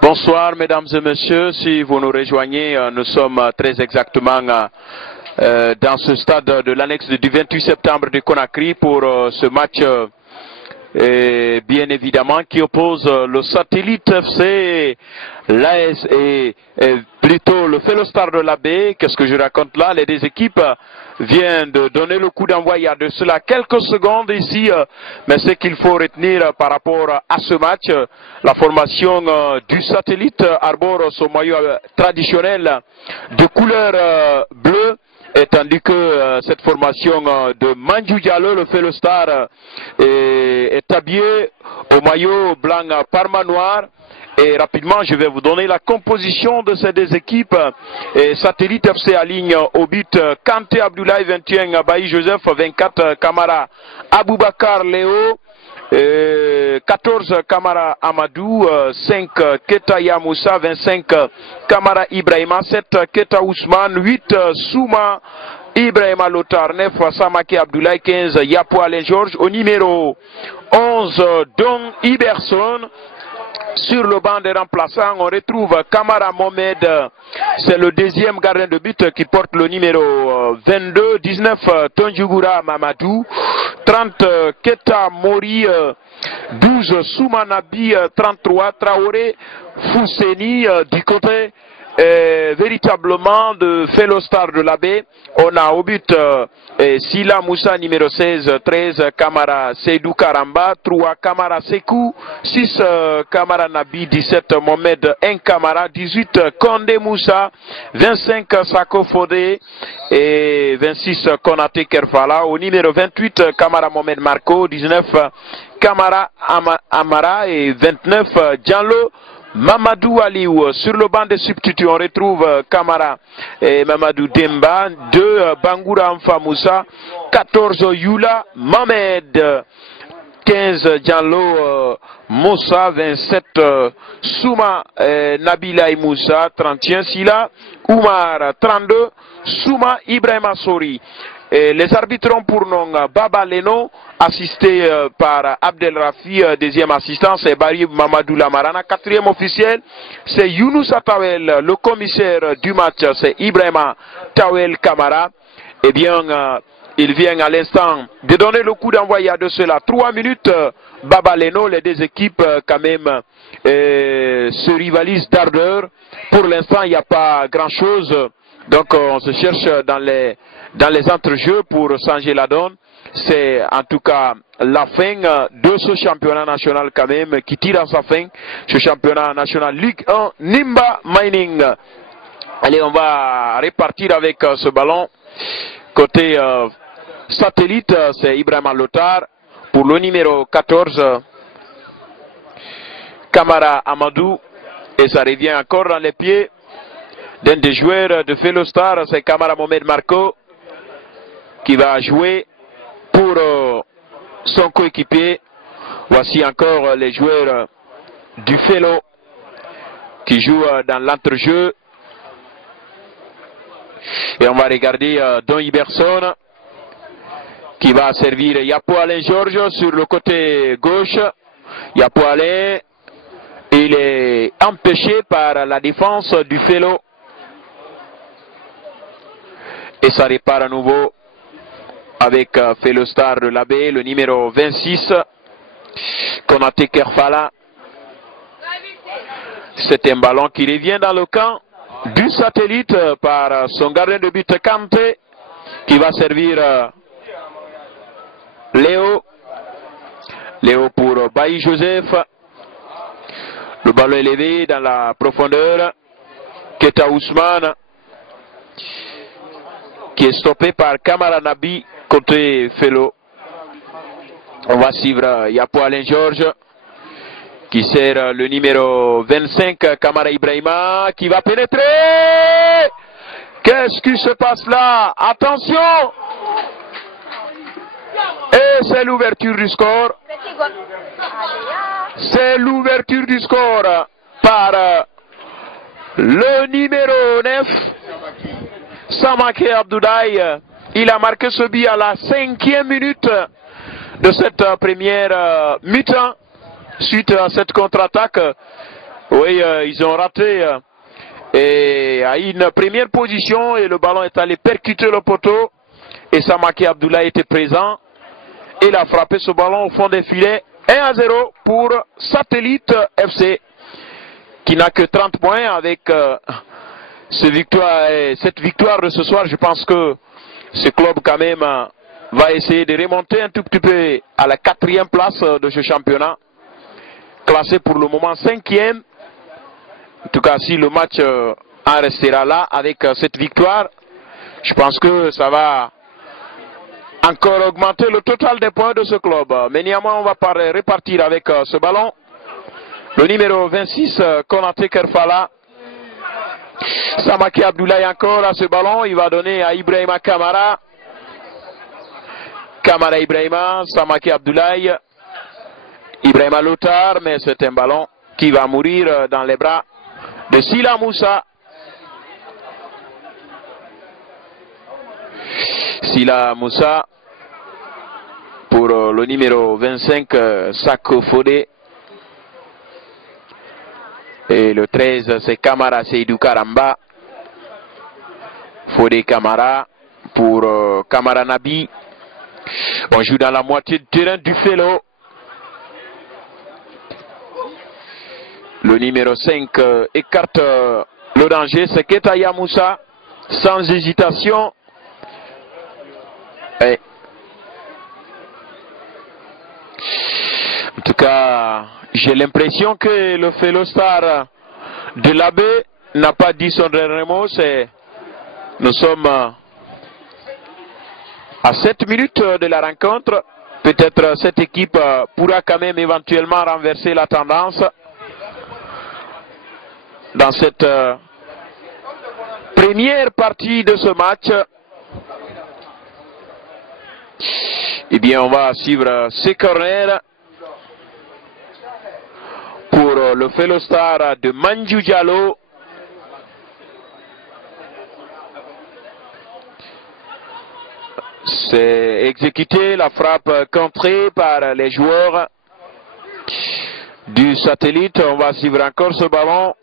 Bonsoir mesdames et messieurs, si vous nous rejoignez, nous sommes très exactement dans ce stade de l'annexe du 28 septembre de Conakry pour ce match bien évidemment qui oppose le Satellite FC, l'AS et plutôt le Fellow-Star de la baie. Qu'est-ce que je raconte là? Les deux équipes viennent de donner le coup d'envoi il y a de cela quelques secondes ici, mais ce qu'il faut retenir par rapport à ce match, la formation du Satellite arbore son maillot traditionnel de couleur bleue, et tandis que cette formation de Mandjou Diallo, le Fellow-Star, est habillé au maillot blanc parma noir. Et rapidement, je vais vous donner la composition de ces deux équipes. Et Satellite FC aligne au but Kanté Abdoulaye 21, Bailly Joseph 24, Kamara Aboubakar Léo, 14 Kamara Amadou, 5 Keta Yamoussa, 25 Kamara Ibrahima, 7 Keta Ousmane, 8 Souma Ibrahima Lotar, 9 Samake Abdoulaye, 15 Yapo Alain Georges, au numéro 11 Don Iberson. Sur le banc des remplaçants, on retrouve Kamara Mohamed, c'est le deuxième gardien de but qui porte le numéro 22, 19 Tonjugura Mamadou, 30 Keta Mori, 12 Soumanabi, 33 Traoré Fousseni du côté véritablement de Fellow-Star de la baie. On a au but Sila Moussa numéro 16, 13 Kamara Seydou Karamba, 3 Kamara Sekou, 6 Kamara Nabi, 17 Mohamed Nkamara, 18 Kondé Moussa, 25 Sako Fodé et 26 Konaté Kerfala. Au numéro 28 Kamara Mohamed Marco, 19 Kamara Amara et 29 Diallo Mamadou Aliou. Sur le banc de substituts, on retrouve Kamara et Mamadou Demba. 2 Bangoura Moussa. 14 Yula Mohamed. 15 Diallo Moussa. 27 Souma Nabila Moussa. 31 Sila Oumar. 32 Souma Ibrahima Sori. Les arbitres ont pour nom Baba Leno, assisté par Abdel Rafi, deuxième assistant, c'est Barry Mamadou Lamarana, quatrième officiel, c'est Younous Tawel, le commissaire du match, c'est Ibrahima Tawel Kamara. Eh bien, il vient à l'instant de donner le coup d'envoi de cela. 3 minutes, Baba Leno, les deux équipes quand même se rivalisent d'ardeur. Pour l'instant, il n'y a pas grand-chose, donc on se cherche dans les entrejeux pour changer la donne. C'est en tout cas la fin de ce championnat national quand même qui tire à sa fin. Ce championnat national Ligue 1 Nimba Mining. Allez, on va repartir avec ce ballon. Côté satellite, c'est Ibrahima Lotar. Pour le numéro 14, Kamara Amadou. Et ça revient encore dans les pieds d'un des joueurs de Felostar, c'est Kamara Mohamed Marco, qui va jouer pour son coéquipier. Voici encore les joueurs du Felo qui jouent dans l'entrejeu. Et on va regarder Don Iberson qui va servir Yapo Alain Georges sur le côté gauche. Yapo Alain, il est empêché par la défense du Felo. Et ça repart à nouveau avec Felostar de l'Abbé, le numéro 26, Konaté Kerfala. C'est un ballon qui revient dans le camp du satellite par son gardien de but Kanté, qui va servir Léo. Léo pour Bailly Joseph. Le ballon élevé dans la profondeur. Keta Ousmane, qui est stoppé par Kamara Nabi côté Felo. On va suivre Yapo Alain Georges qui sert le numéro 25 Kamara Ibrahima qui va pénétrer. Qu'est-ce qui se passe là? Attention! Et c'est l'ouverture du score. C'est l'ouverture du score par le numéro 9 Samake Abdoulaye. Il a marqué ce but à la 5e minute de cette première mi-temps suite à cette contre-attaque. Oui, ils ont raté et à une première position et le ballon est allé percuter le poteau et Samake Abdoulaye était présent. Il a frappé ce ballon au fond des filets. 1-0 pour Satellite FC qui n'a que 30 points avec cette victoire de ce soir. Je pense que ce club quand même va essayer de remonter un tout petit peu à la 4e place de ce championnat, classé pour le moment 5e. En tout cas, si le match en restera là avec cette victoire, je pense que ça va encore augmenter le total des points de ce club. Mais néanmoins, on va repartir avec ce ballon. Le numéro 26, Konaté Kerfala. Samake Abdoulaye encore à ce ballon. Il va donner à Ibrahima Kamara. Kamara Ibrahima, Samake Abdoulaye. Ibrahima Lotar, mais c'est un ballon qui va mourir dans les bras de Sila Moussa. Sila Moussa pour le numéro 25 Sako Fodé. Et le 13 c'est Kamara Seydou Karamba. Fodé Kamara pour Kamara Nabi. On joue dans la moitié du terrain du Felo. Le numéro 5 écarte le danger, c'est Ketaya Moussa sans hésitation. Et en tout cas, j'ai l'impression que le Felostar de l'Abbé n'a pas dit son dernier mot. Nous sommes à 7 minutes de la rencontre. Peut-être cette équipe pourra quand même éventuellement renverser la tendance. dans cette première partie de ce match. Eh bien, on va suivre ces corners pour le Fellow Star de Manju Diallo. C'est exécuté, la frappe contrée par les joueurs du Satellite. On va suivre encore ce ballon.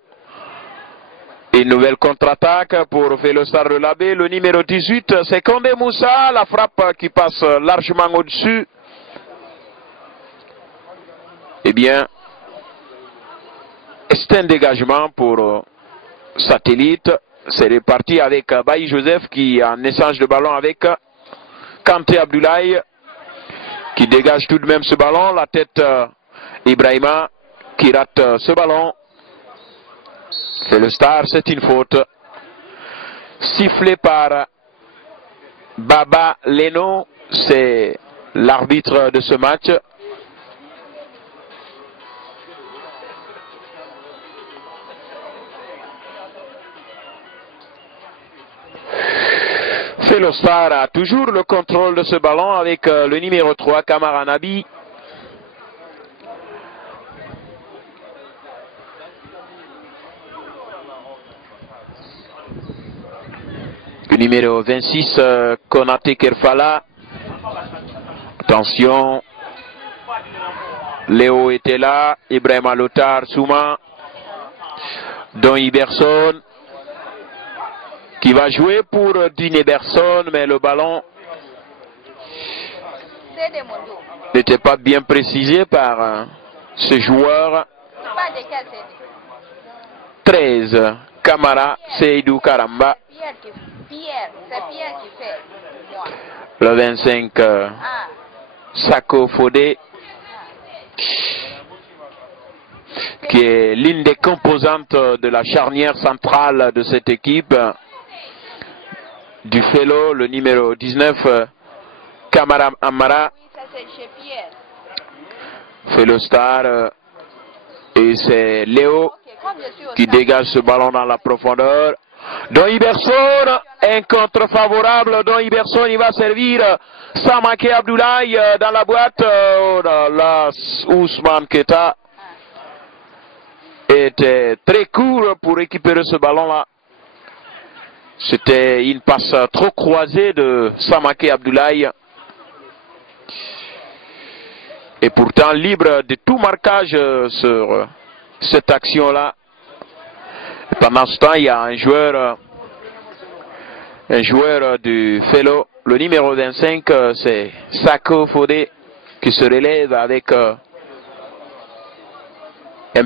Une nouvelle contre-attaque pour Fellow Star de l'Abbé. Le numéro 18, c'est Condé Moussa. La frappe qui passe largement au-dessus. Eh bien, c'est un dégagement pour Satellite. C'est reparti avec Bailly Joseph qui en échange de ballon avec Kanté Abdoulaye qui dégage tout de même ce ballon. La tête Ibrahima qui rate ce ballon. C'est le Star, c'est une faute. Sifflé par Baba Leno, c'est l'arbitre de ce match. Fellow Star a toujours le contrôle de ce ballon avec le numéro 3, Kamara Nabi. Le numéro 26, Konaté Kerfala. Attention. Léo était là. Ibrahim Alotar, Souma. Don Iberson. Qui va jouer pour Dean Iberson, mais le ballon n'était pas bien précisé par ce joueur. 13, Kamara Seydou Karamba. Le 25, Sako Fodé, qui est l'une des composantes de la charnière centrale de cette équipe. Du Fellow, le numéro 19, Kamara Amara. Fellow Star, et c'est Léo qui dégage ce ballon dans la profondeur. Don Iberson, un contre favorable. Don Iberson, il va servir Samake Abdoulaye dans la boîte. Oh là là, Ousmane Keta était très court pour récupérer ce ballon-là. C'était une passe trop croisée de Samake Abdoulaye. Et pourtant libre de tout marquage sur cette action-là. Pendant ce temps, il y a un joueur du Fellow, le numéro 25, c'est Sako Fodé, qui se relève avec un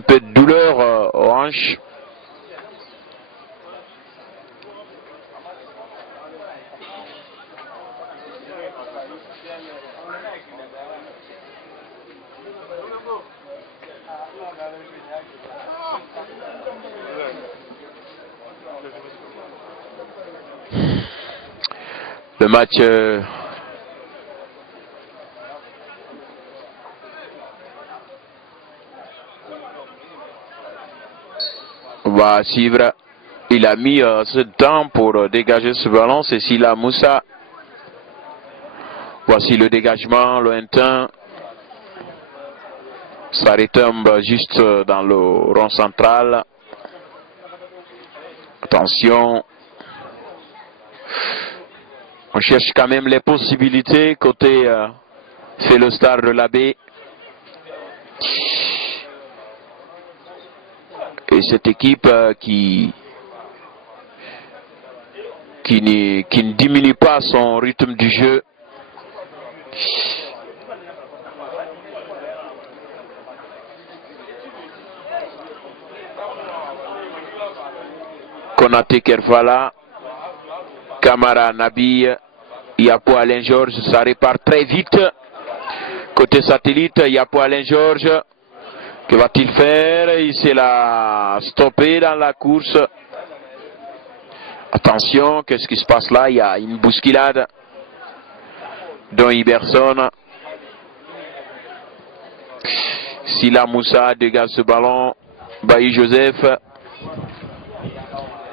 peu de douleur aux hanches. Le match va suivre. Il a mis ce temps pour dégager ce ballon. C'est Sila Moussa. Voici le dégagement lointain. Ça retombe juste dans le rond central. Attention. On cherche quand même les possibilités côté Fellow Star de l'Abbé. Et cette équipe qui ne diminue pas son rythme du jeu. Konaté Kerfala. Kamara Nabi, Yapo Alain Georges, ça répare très vite. Côté Satellite, Yapo Alain Georges, que va-t-il faire? Il s'est là stoppé dans la course. Attention, qu'est-ce qui se passe là? Il y a une bousculade. Don Iberson. Sila Moussa dégage ce ballon. Bailly Joseph.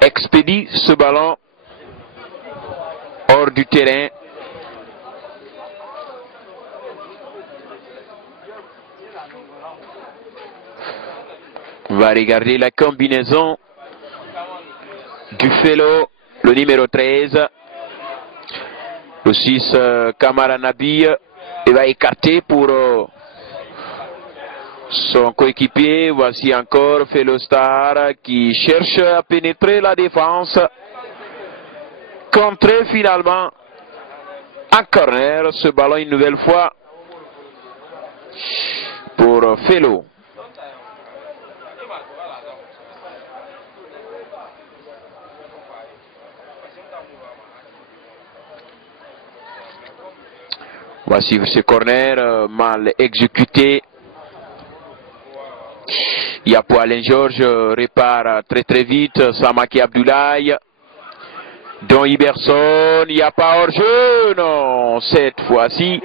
expédie ce ballon hors du terrain. On va regarder la combinaison du Fellow, le numéro 13. Le 6, Kamara Nabi, il va écarter pour son coéquipier. Voici encore Fellow Star qui cherche à pénétrer la défense. Contré finalement en corner. Ce ballon une nouvelle fois pour Fellow. Voici ce corner mal exécuté. Yapo Alain Georges répare très vite. Samaki Abdoulaye. Don Iberson. Il n'y a pas hors-jeu. Non, cette fois-ci.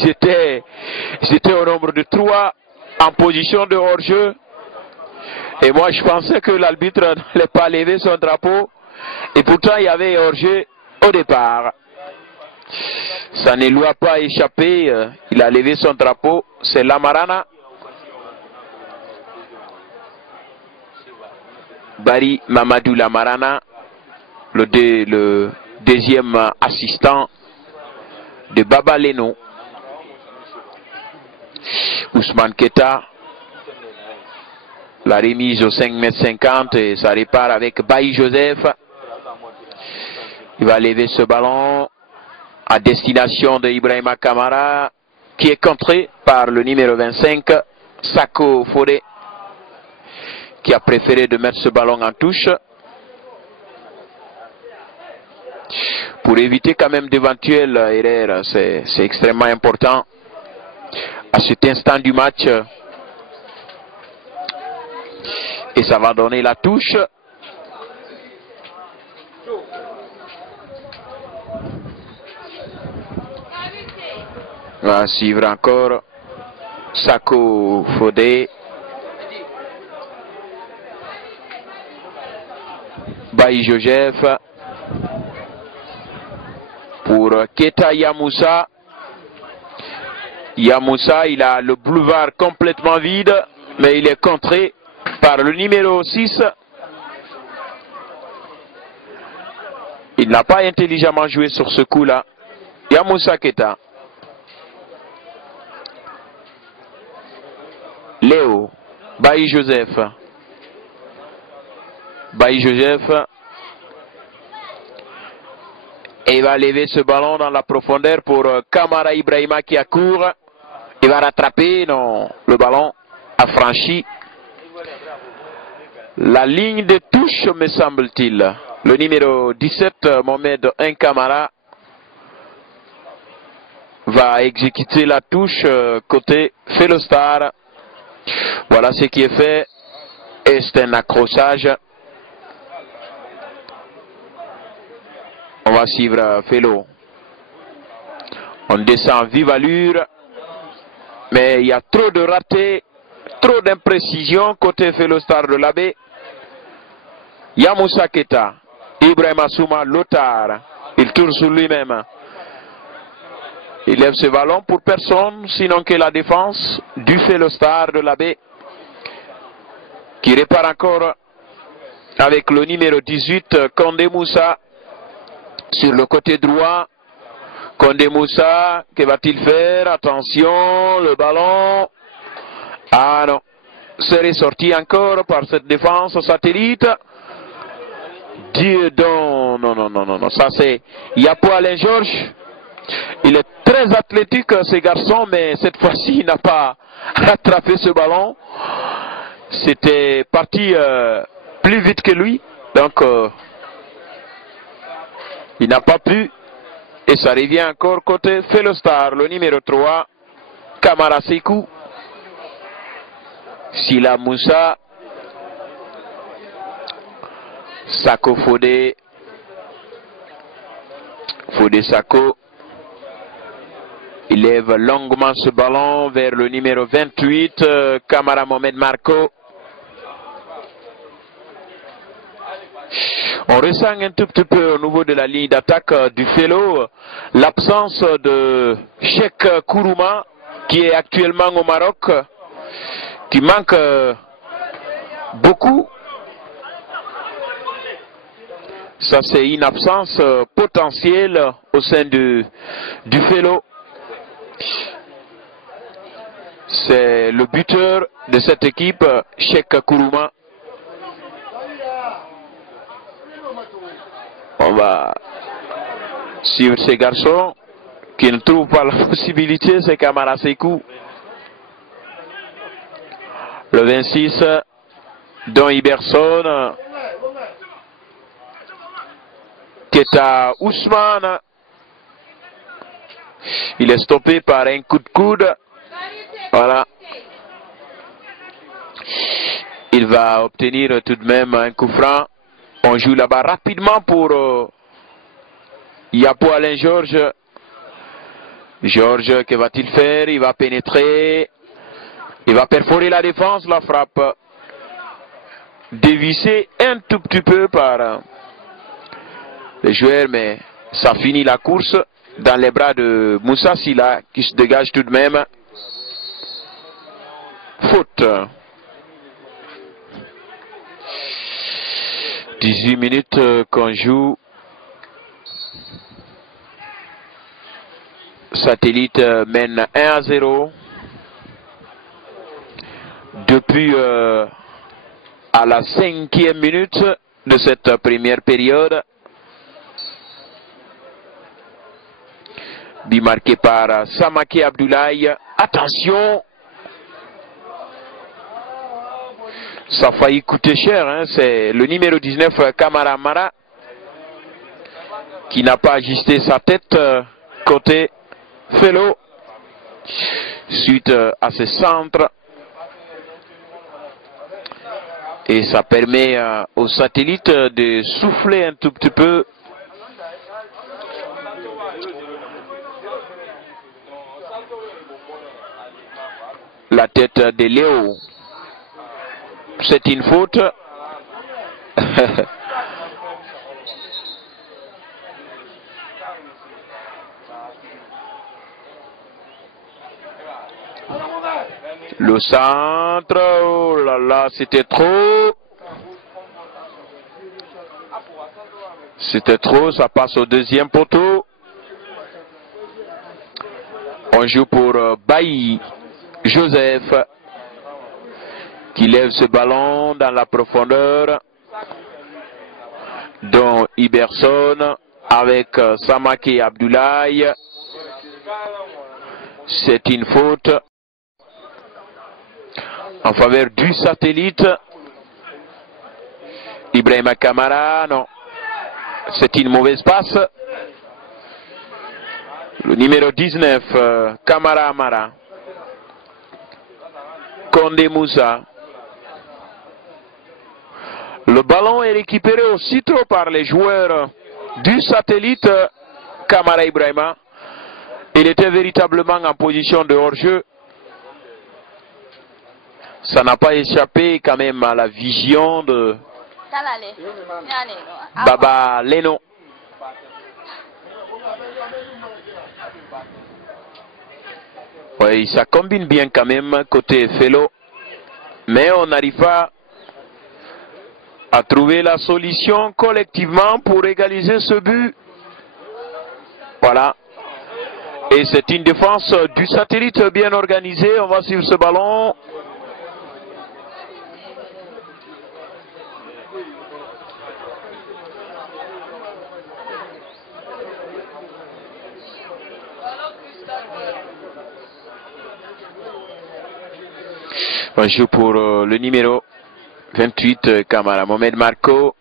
J'étais au nombre de 3 en position de hors-jeu. Et moi, je pensais que l'arbitre n'allait pas lever son drapeau. Et pourtant, il y avait hors-jeu au départ. Ça ne lui a pas échappé. Il a levé son drapeau. C'est Lamarana. Barry Mamadou Lamarana, le deuxième assistant de Baba Leno. Ousmane Keta. La remise au 5,50 m et ça répare avec Bailly Joseph. Il va lever ce ballon à destination de Ibrahima Kamara qui est contré par le numéro 25, Sako Fodé, qui a préféré de mettre ce ballon en touche pour éviter quand même d'éventuelles erreurs. C'est extrêmement important à cet instant du match et ça va donner la touche. On va suivre encore Sako Fodé. Bailly Joseph pour Keta Yamoussa. Yamoussa, il a le boulevard complètement vide, mais il est contré par le numéro 6. Il n'a pas intelligemment joué sur ce coup-là. Yamoussa Keta. Léo, Bailly Joseph. Bailly Joseph. Et il va lever ce ballon dans la profondeur pour Kamara Ibrahima qui accourt. Il va rattraper, non, le ballon a franchi la ligne de touche, me semble-t-il. Le numéro 17, Mohamed Kamara, va exécuter la touche côté Fellow Star. Voilà ce qui est fait. Et c'est un accrochage. On va suivre Fellow. On descend vive allure. Mais il y a trop de ratés, trop d'imprécisions côté Fellow Star de l'Abbé. Yamoussa Keta, Ibrahim Assouma, Lothar. Il tourne sur lui-même. Il lève ce ballon pour personne, sinon que la défense du Fellow Star de l'Abbé, qui répare encore avec le numéro 18, Kondé Moussa, sur le côté droit. Kondé Moussa, que va-t-il faire? Attention, le ballon. Ah non, c'est ressorti encore par cette défense satellite. Dieu don, non, ça c'est Yapo Alain Georges. Il est très athlétique ce garçon, mais cette fois-ci il n'a pas rattrapé ce ballon. C'était parti plus vite que lui, donc il n'a pas pu. Et ça revient encore côté Fellow Star, le numéro 3, Kamara Sekou, Sila Moussa, Sako Fodé, Fodé Sako. Il lève longuement ce ballon vers le numéro 28, Kamara Mohamed Marco. On ressent un tout petit peu au niveau de la ligne d'attaque du Fellow l'absence de Cheikh Kourouma qui est actuellement au Maroc, qui manque beaucoup. Ça c'est une absence potentielle au sein du Fellow. C'est le buteur de cette équipe, Cheikh Kourouma. On va suivre ces garçons qui ne trouvent pas la possibilité, c'est Kamara Sekou. Le 26, Don Iberson, Keta Ousmane. Il est stoppé par un coup de coude. Voilà. Il va obtenir tout de même un coup franc. On joue là-bas rapidement pour Yapo Alain Georges. Georges, que va-t-il faire? Il va pénétrer. Il va perforer la défense. La frappe dévissée un tout petit peu par les joueurs, mais ça finit la course dans les bras de Moussa Silla qui se dégage tout de même. Faute. 18 minutes qu'on joue. Satellite mène 1-0. Depuis à la 5e minute de cette première période. But marqué par Samake Abdoulaye. Attention! Ça a failli coûter cher, hein. C'est le numéro 19, Kamara Mara, qui n'a pas ajusté sa tête côté Fellow suite à ce centre. Et ça permet au satellite de souffler un tout petit peu. La tête de Léo. C'est une faute. Le centre, oh là là, c'était trop. C'était trop, ça passe au deuxième poteau. On joue pour Bailly Joseph, qui lève ce ballon dans la profondeur, dont Iberson avec Samake Abdoulaye. C'est une faute en faveur du satellite. Ibrahima Kamara, non, c'est une mauvaise passe. Le numéro 19, Kamara Amara. Condé Moussa. Le ballon est récupéré aussitôt par les joueurs du satellite Kamara Ibrahima. Il était véritablement en position de hors-jeu. Ça n'a pas échappé quand même à la vision de Baba Leno. Oui, ça combine bien quand même côté Fellow. Mais on n'arrive pas à trouver la solution collectivement pour égaliser ce but. Voilà. Et c'est une défense du satellite bien organisée. On va suivre ce ballon. On joue pour le numéro 28, Kamara Mohamed Marco.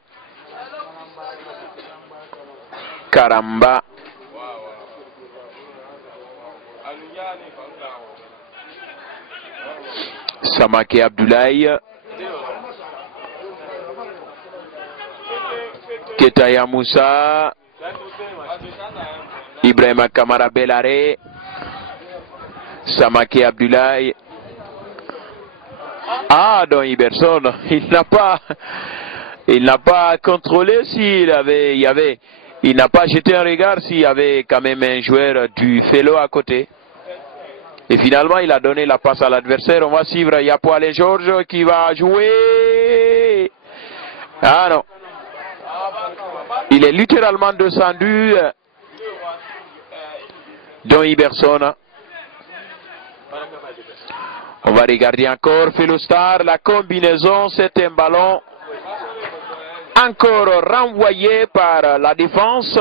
Karamba. Samake Abdoulaye. Ketaya Moussa. Ibrahima Kamara Belare. Samake Abdoulaye. Ah, Don Iberson, il n'a pas Il n'a pas contrôlé il n'a pas jeté un regard s'il y avait quand même un joueur du Felo à côté. Et finalement, il a donné la passe à l'adversaire. On va suivre Yapo Alain Georges qui va jouer. Ah non. Il est littéralement descendu. Don Iberson. On va regarder encore Felostar. La combinaison, c'est un ballon encore renvoyé par la défense.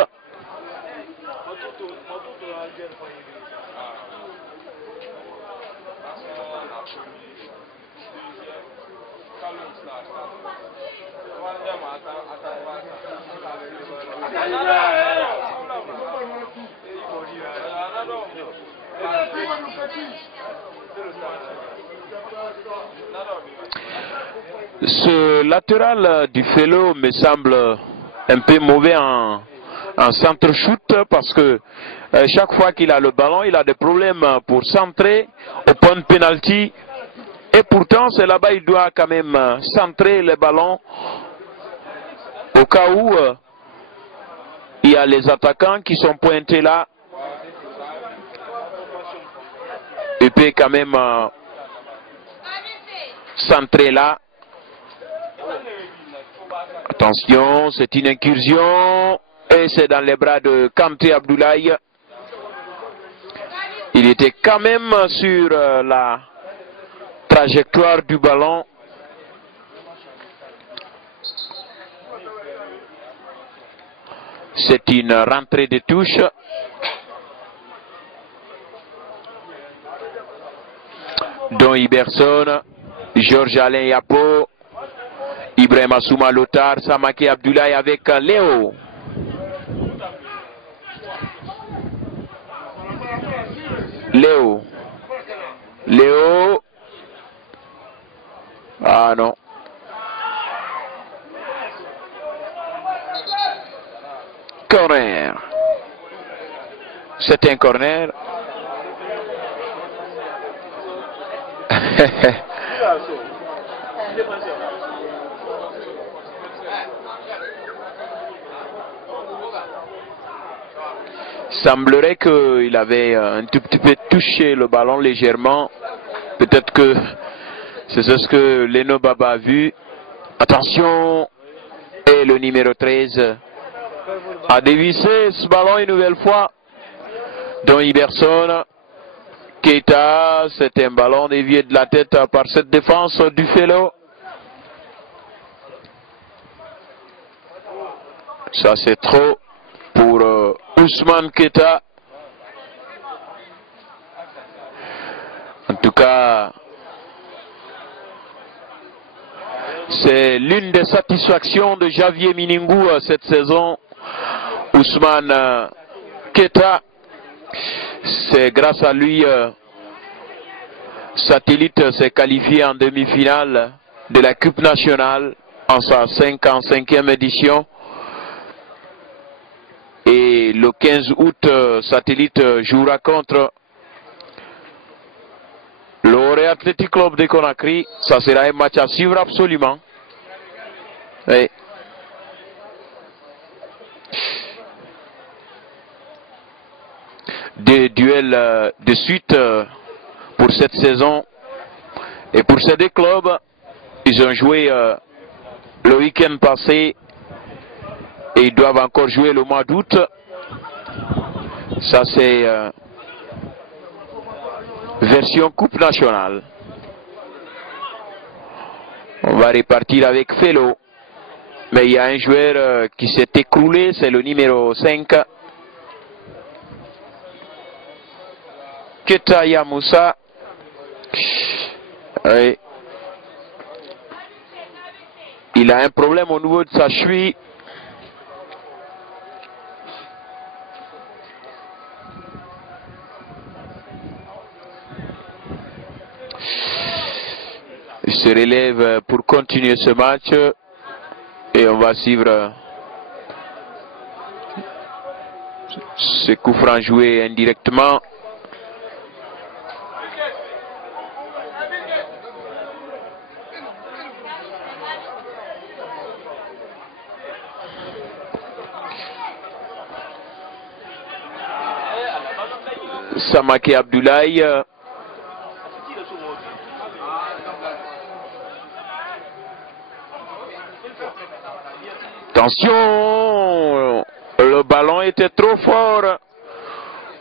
Ce latéral du Felo me semble un peu mauvais en centre-shoot parce que chaque fois qu'il a le ballon, il a des problèmes pour centrer au point de penalty. Et pourtant, c'est là-bas il doit quand même centrer le ballon au cas où il y a les attaquants qui sont pointés là. Il peut quand même centrer là. Attention, c'est une incursion et c'est dans les bras de Kanté Abdoulaye. Il était quand même sur la trajectoire du ballon. C'est une rentrée de touche. Don Iberson, Georges Alain Yapo, Ibrahim Assouma Lothar, Samake Abdoulaye avec Léo. Léo. Ah non. Corner. C'est un corner. Semblerait qu'il avait un tout petit peu touché le ballon légèrement. Peut-être que c'est ce que Leno Baba a vu. Attention. Et le numéro 13 a dévissé ce ballon une nouvelle fois. Don Iberson. Keita, c'est un ballon dévié de la tête par cette défense du Felo. Ça c'est trop pour Ousmane Keita. En tout cas, c'est l'une des satisfactions de Javier Miningou cette saison. Ousmane Keita. C'est grâce à lui, Satellite s'est qualifié en demi-finale de la Coupe nationale en sa 55e édition. Et le 15 août, Satellite jouera contre le Oré Athletic Club de Conakry. Ça sera un match à suivre absolument. Oui. Des duels de suite pour cette saison. Et pour ces deux clubs, ils ont joué le week-end passé et ils doivent encore jouer le mois d'août. Ça c'est version Coupe nationale. On va repartir avec Felo. Mais il y a un joueur qui s'est écroulé, c'est le numéro 5. Ketaya Moussa. Oui. Il a un problème au niveau de sa cheville. Il se relève pour continuer ce match et on va suivre ce coup franc joué indirectement. Samake Abdoulaye. Attention, le ballon était trop fort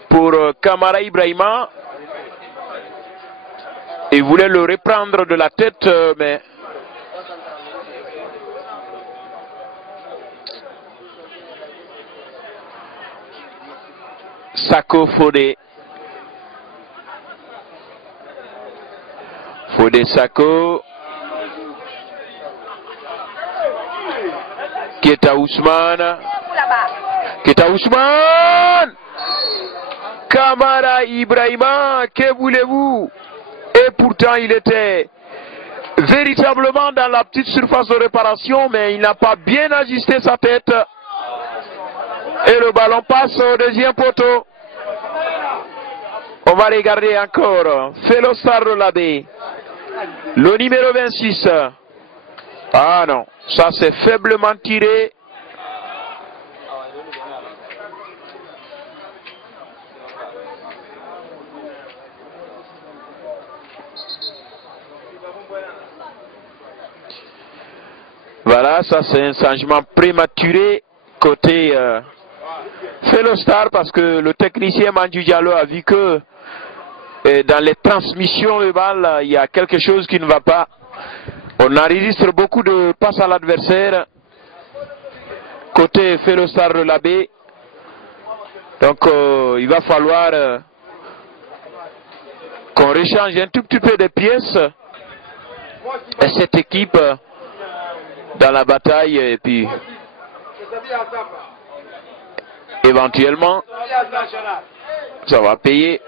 pour Kamara Ibrahima. Il voulait le reprendre de la tête, mais Sako Fodé. Fodé Sako. Keita Ousmane. Keita Ousmane. Kamara Ibrahima, que voulez-vous? Et pourtant il était véritablement dans la petite surface de réparation, mais il n'a pas bien ajusté sa tête. Et le ballon passe au deuxième poteau. On va regarder encore. Felostar Labé. Le numéro 26. Ah non, ça c'est faiblement tiré. Voilà, ça c'est un changement prématuré côté Felostar, parce que le technicien Mandou Diallo a vu que dans les transmissions de balles, il y a quelque chose qui ne va pas. On enregistre beaucoup de passes à l'adversaire côté Felostar de Labé. Donc il va falloir qu'on rechange un tout petit peu de pièces. Et cette équipe dans la bataille, et puis éventuellement ça va payer.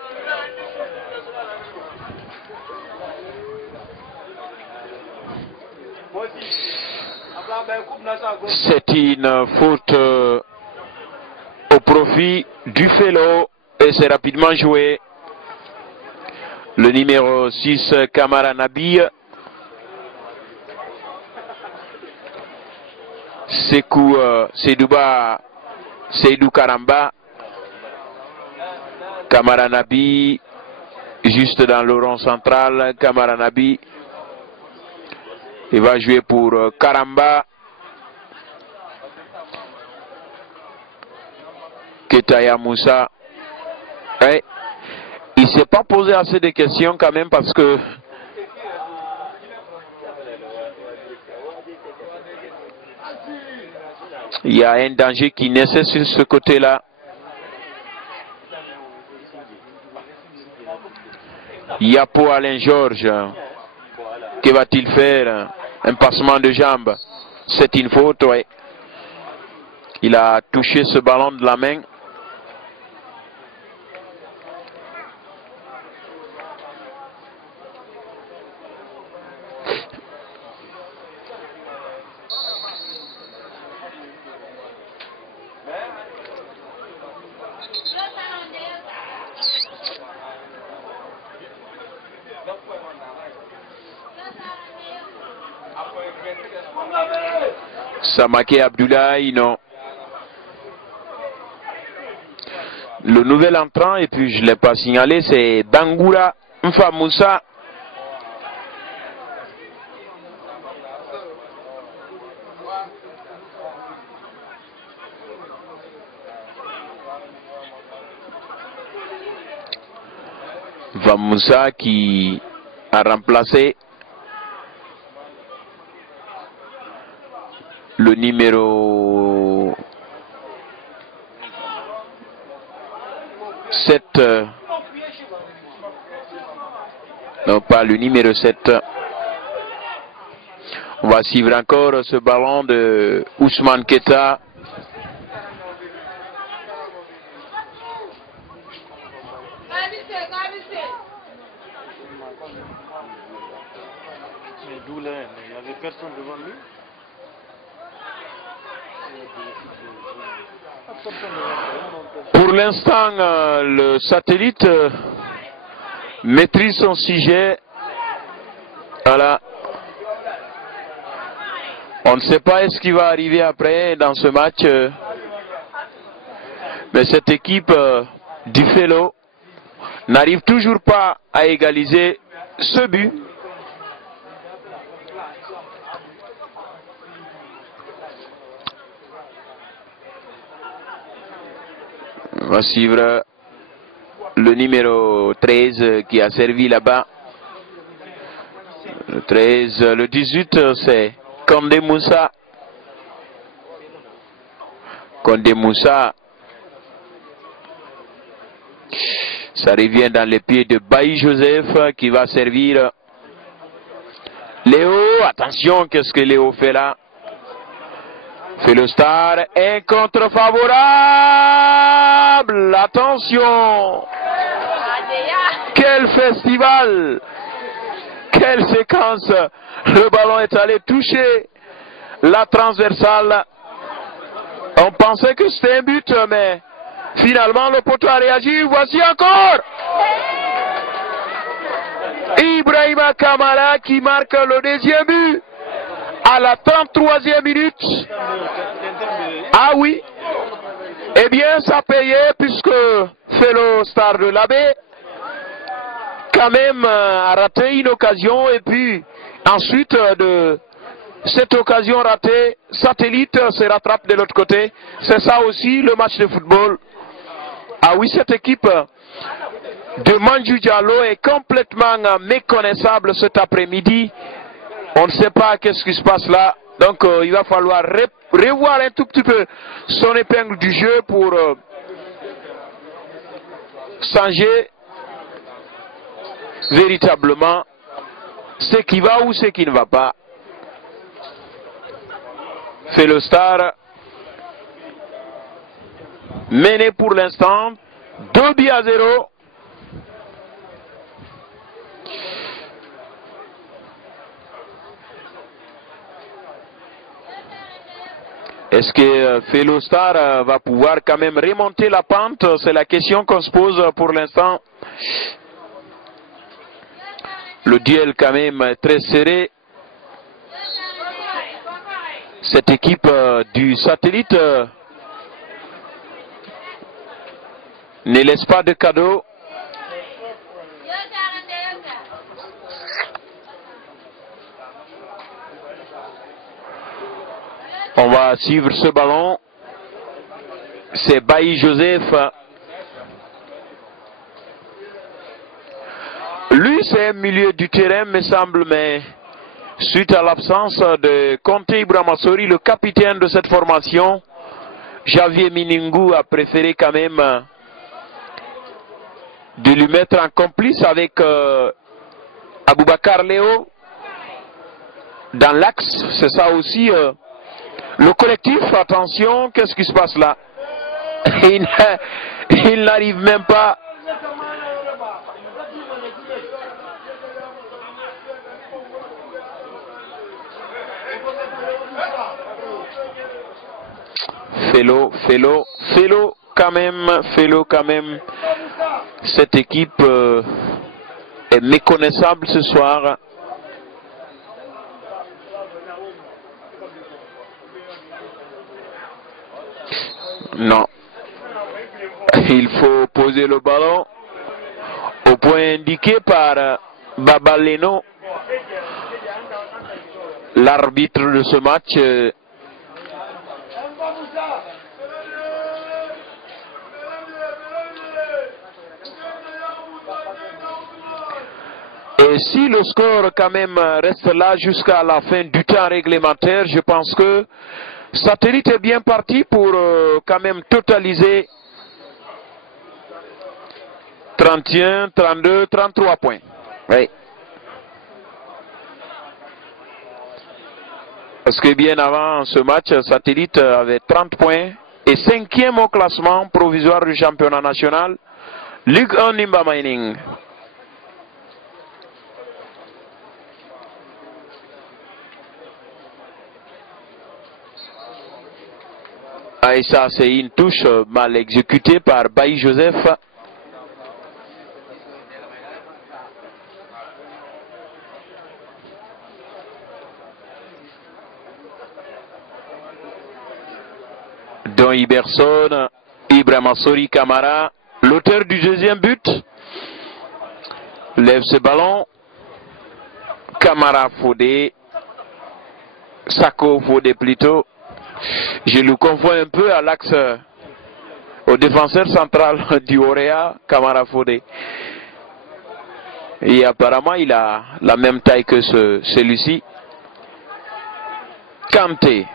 C'est une faute au profit du Felo et c'est rapidement joué. Le numéro 6 Kamara Nabi. Sekou Seydou Karamba. Kamara Nabi juste dans le rond central. Kamara Nabi. Il va jouer pour Karamba. Ketaya Moussa. Ouais. Il ne s'est pas posé assez de questions quand même, parce que il y a un danger qui naissait sur ce côté-là. Yapo Alain Georges. Que va-t-il faire? Un passement de jambes. C'est une faute, ouais. Il a touché ce ballon de la main. Samake Abdoulaye, non. Le nouvel entrant, et puis je ne l'ai pas signalé, c'est Bangoura Mfamoussa. Mfamoussa qui a remplacé le numéro 7. Non, pas le numéro 7. On va suivre encore ce ballon de Ousmane Keita. D'où là, il n'y avait personne devant lui. Pour l'instant, le satellite maîtrise son sujet. Voilà. On ne sait pas ce qui va arriver après dans ce match. Mais cette équipe du Felo n'arrive toujours pas à égaliser ce but. On va suivre le numéro 13 qui a servi là-bas. Le 13, le 18 c'est Kondé Moussa. Kondé Moussa. Ça revient dans les pieds de Bailly Joseph qui va servir Léo. Attention, qu'est-ce que Léo fait là? Felostar, un contre favorable. Attention. Quel festival. Quelle séquence. Le ballon est allé toucher la transversale. On pensait que c'était un but, mais finalement le poteau a réagi. Voici encore Ibrahima Kamara qui marque le deuxième but à la 33e minute. Ah oui. Eh bien, ça payait puisque Felostar de l'Abbé quand même a raté une occasion et puis ensuite de cette occasion ratée, Satellite se rattrape de l'autre côté. C'est ça aussi le match de football. Ah oui, cette équipe de Mandjou Diallo est complètement méconnaissable cet après-midi. On ne sait pas qu'est-ce qui se passe là. Donc il va falloir revoir un tout petit peu son épingle du jeu pour changer véritablement ce qui va ou ce qui ne va pas. Felostar mené pour l'instant 2-0. Est-ce que Felostar va pouvoir quand même remonter la pente? C'est la question qu'on se pose pour l'instant. Le duel quand même très serré. Cette équipe du Satellite ne laisse pas de cadeau. On va suivre ce ballon. C'est Bailly Joseph. Lui, c'est un milieu du terrain, me semble, mais suite à l'absence de Conté Ibrahima-Sori, le capitaine de cette formation, Javier Miningou a préféré quand même de lui mettre en complice avec Aboubacar Léo dans l'axe. C'est ça aussi le collectif. Attention, qu'est-ce qui se passe là? Il n'arrive même pas. Felo quand même. Cette équipe est méconnaissable ce soir. Non. Il faut poser le ballon au point indiqué par Babaleno, l'arbitre de ce match. Et si le score quand même reste là jusqu'à la fin du temps réglementaire, je pense que Satellite est bien parti pour quand même totaliser 31, 32, 33 points. Oui. Parce que bien avant ce match, Satellite avait 30 points et 5e au classement provisoire du championnat national, Ligue 1 Nimba Mining. Ah, et ça, c'est une touche mal exécutée par Bailly Joseph. Don Iberson, Ibrahima Sori Kamara, l'auteur du deuxième but. lève ce ballon. Camara Fodé. Sako Fodé plutôt. Je le confonds un peu à l'axe au défenseur central du Orea, Camara Fodé. Et apparemment il a la même taille que celui-ci. Kanté.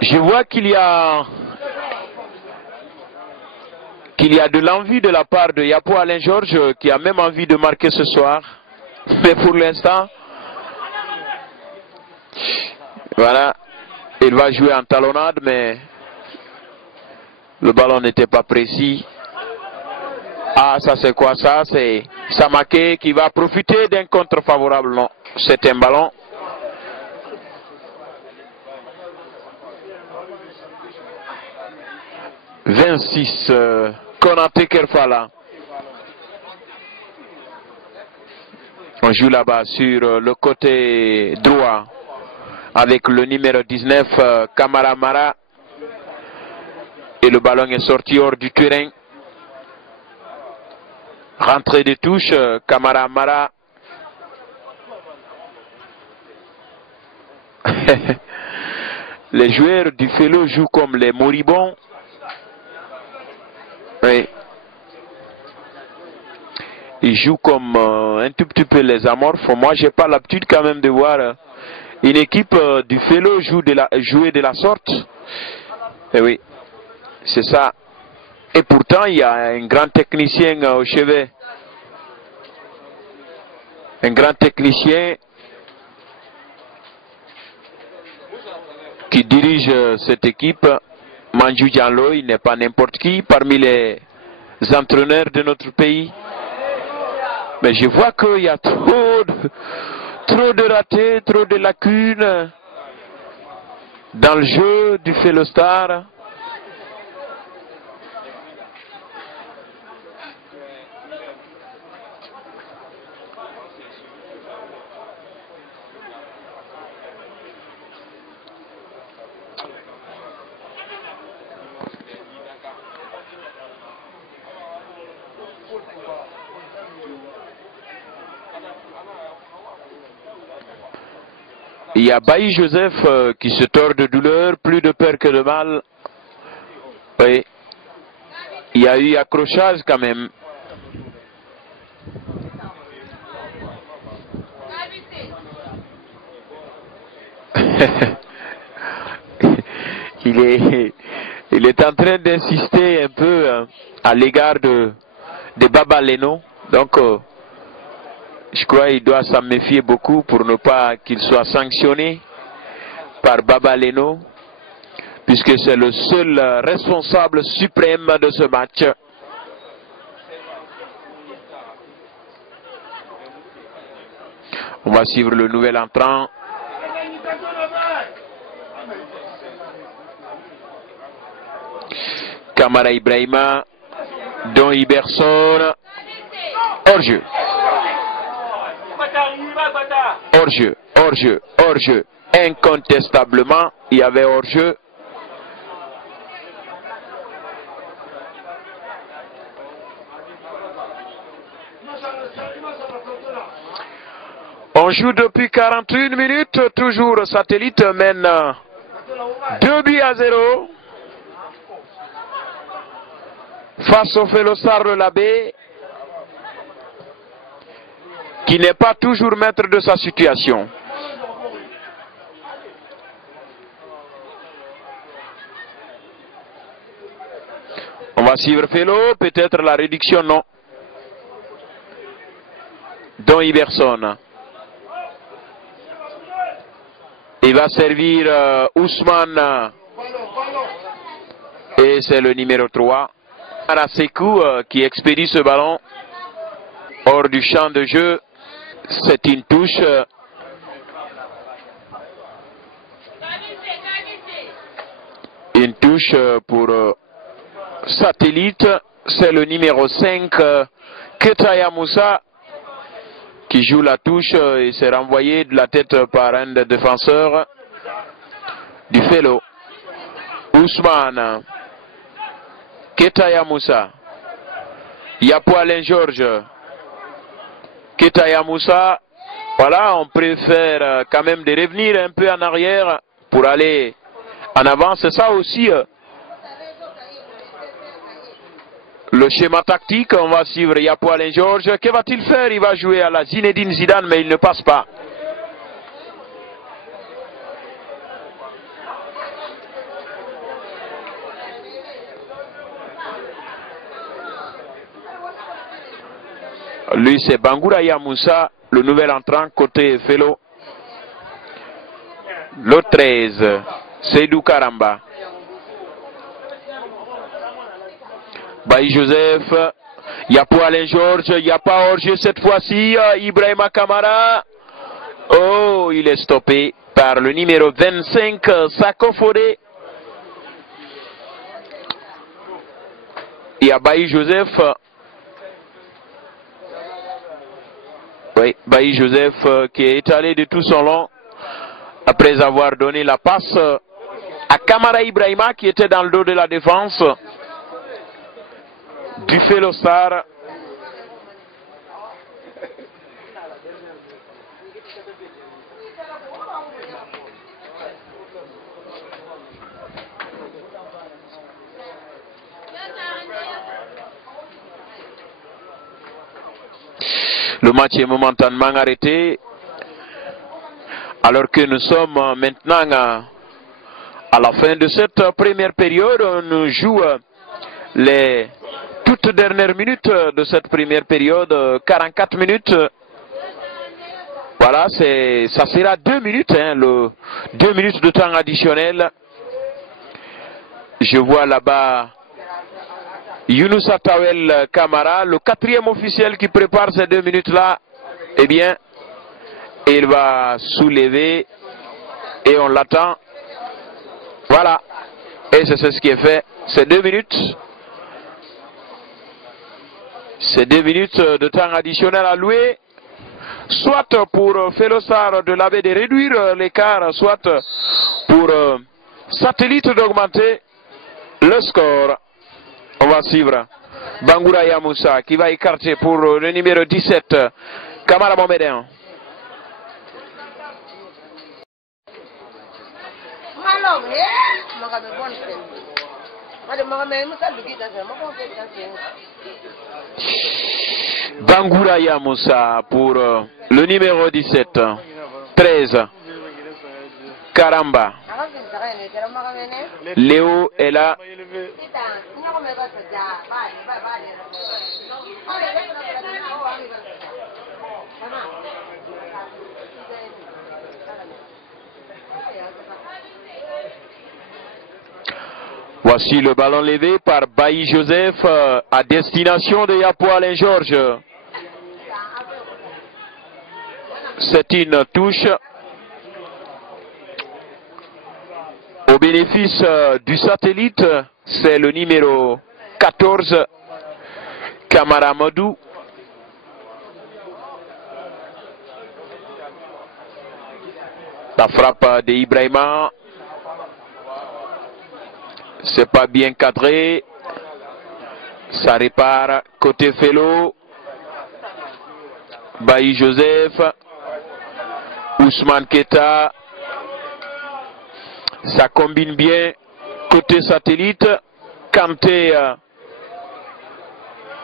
Je vois qu'il y a de l'envie de la part de Yapo Alain Georges qui a même envie de marquer ce soir. Mais pour l'instant, voilà, il va jouer en talonnade, mais le ballon n'était pas précis. Ah, ça c'est quoi ça? C'est Samaké qui va profiter d'un contre favorable. Non, c'est un ballon. « 26, Konaté Kerfala. On joue là-bas sur le côté droit avec le numéro 19, Kamara Mara. Et le ballon est sorti hors du terrain. Rentrée de touche, Kamara Mara. Les joueurs du Felo jouent comme les moribonds. Oui. Ils jouent comme un tout petit peu les amorphes. Moi, j'ai pas l'habitude quand même de voir une équipe du Felo jouer de la sorte. Et oui, c'est ça. Et pourtant, il y a un grand technicien au chevet. Un grand technicien qui dirige cette équipe. Manju Diallo, il n'est pas n'importe qui parmi les entraîneurs de notre pays. Mais je vois qu'il y a trop de ratés, trop de lacunes dans le jeu du Felostar. Il y a Bailly Joseph qui se tord de douleur, plus de peur que de mal. Oui. Il y a eu accrochage quand même. il est en train d'insister un peu à l'égard de Baba Leno. Donc, je crois qu'il doit s'en méfier beaucoup pour ne pas qu'il soit sanctionné par Baba Leno, puisque c'est le seul responsable suprême de ce match. On va suivre le nouvel entrant. Kamara Ibrahima, Don Iberson, hors-jeu. Hors-jeu, hors-jeu, hors-jeu. Incontestablement, il y avait hors-jeu. On joue depuis 41 minutes, toujours Satellite mène 2-0 face au Felostar de la Baie, qui n'est pas toujours maître de sa situation. On va suivre Felo, peut-être la réduction, non. Don Iberson. Il va servir Ousmane. Et c'est le numéro 3. Arasekou qui expédie ce ballon hors du champ de jeu. C'est une touche. Une touche pour Satellite. C'est le numéro 5, Ketaya Moussa, qui joue la touche et s'est renvoyé de la tête par un des défenseurs du Felo. Ousmane. Ketaya Moussa. Yapo Alain Georges. Ketaya Moussa. Voilà, on préfère quand même de revenir un peu en arrière pour aller en avant. C'est ça aussi le schéma tactique. On va suivre Yapo Alain Georges. Que va-t-il faire? Il va jouer à la Zinedine Zidane, mais il ne passe pas. Lui, c'est Bangouraya Moussa, le nouvel entrant côté Felo. Le 13, Seydou Karamba. Bailly Joseph, il n'y a pas Alain Georges, il n'y a pas hors-jeu cette fois-ci. Ibrahima Kamara. Oh, il est stoppé par le numéro 25, Sako Fodé. Il y a Bailly Joseph. Oui, Bailly Joseph qui est étalé de tout son long après avoir donné la passe à Kamara Ibrahima qui était dans le dos de la défense du Felostar. Le match est momentanément arrêté alors que nous sommes maintenant à la fin de cette première période. On nous joue les toutes dernières minutes de cette première période, 44 minutes. Voilà, ça sera 2 minutes, hein, 2 minutes de temps additionnel. Je vois là-bas Younoussa Tawel Kamara, le 4e officiel qui prépare ces 2 minutes-là. Eh bien, il va soulever et on l'attend. Voilà. Et c'est ce qui est fait. C'est 2 minutes. C'est 2 minutes de temps additionnel à louer. Soit pour Felostar de l'Abbé de réduire l'écart, soit pour Satellite d'augmenter le score. On va suivre Bangouraya Moussa qui va écarter pour le numéro 17, Kamara Momédéen. Bangouraya Moussa pour le numéro 17, 13, Karamba. Léo est là. Voici le ballon levé par Bailly Joseph à destination de Yapo Alain Georges. C'est une touche au bénéfice du Satellite. C'est le numéro 14, Kamara Modou. La frappe de Ibrahima. C'est pas bien cadré. Ça répare côté Felo. Bailly Joseph. Ousmane Keta. Ça combine bien côté Satellite. Kanté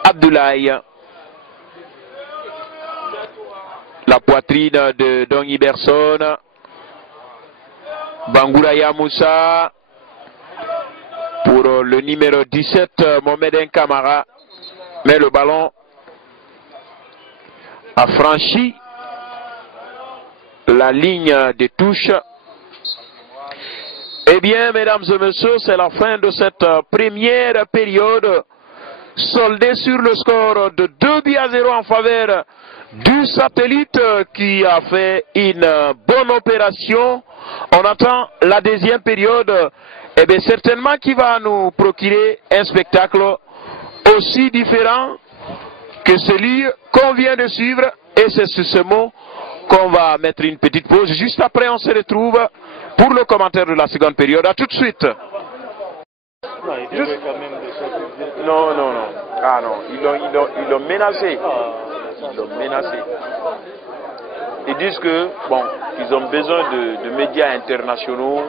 Abdoulaye. La poitrine de Don Iberson. Bangouraya Moussa. Pour le numéro 17, Mohamed Kamara. Mais le ballon a franchi la ligne de touche. Eh bien, mesdames et messieurs, c'est la fin de cette première période, soldée sur le score de 2-0 en faveur du Satellite qui a fait une bonne opération. On attend la deuxième période, et bien certainement qui va nous procurer un spectacle aussi différent que celui qu'on vient de suivre. Et c'est sur ce mot qu'on va mettre une petite pause. Juste après, on se retrouve pour le commentaire de la seconde période. À tout de suite. Non, il devait quand même le sortir. Non, non, non. Ah non, ils l'ont menacé. Ils l'ont menacé. Ils disent que, bon, ils ont besoin de médias internationaux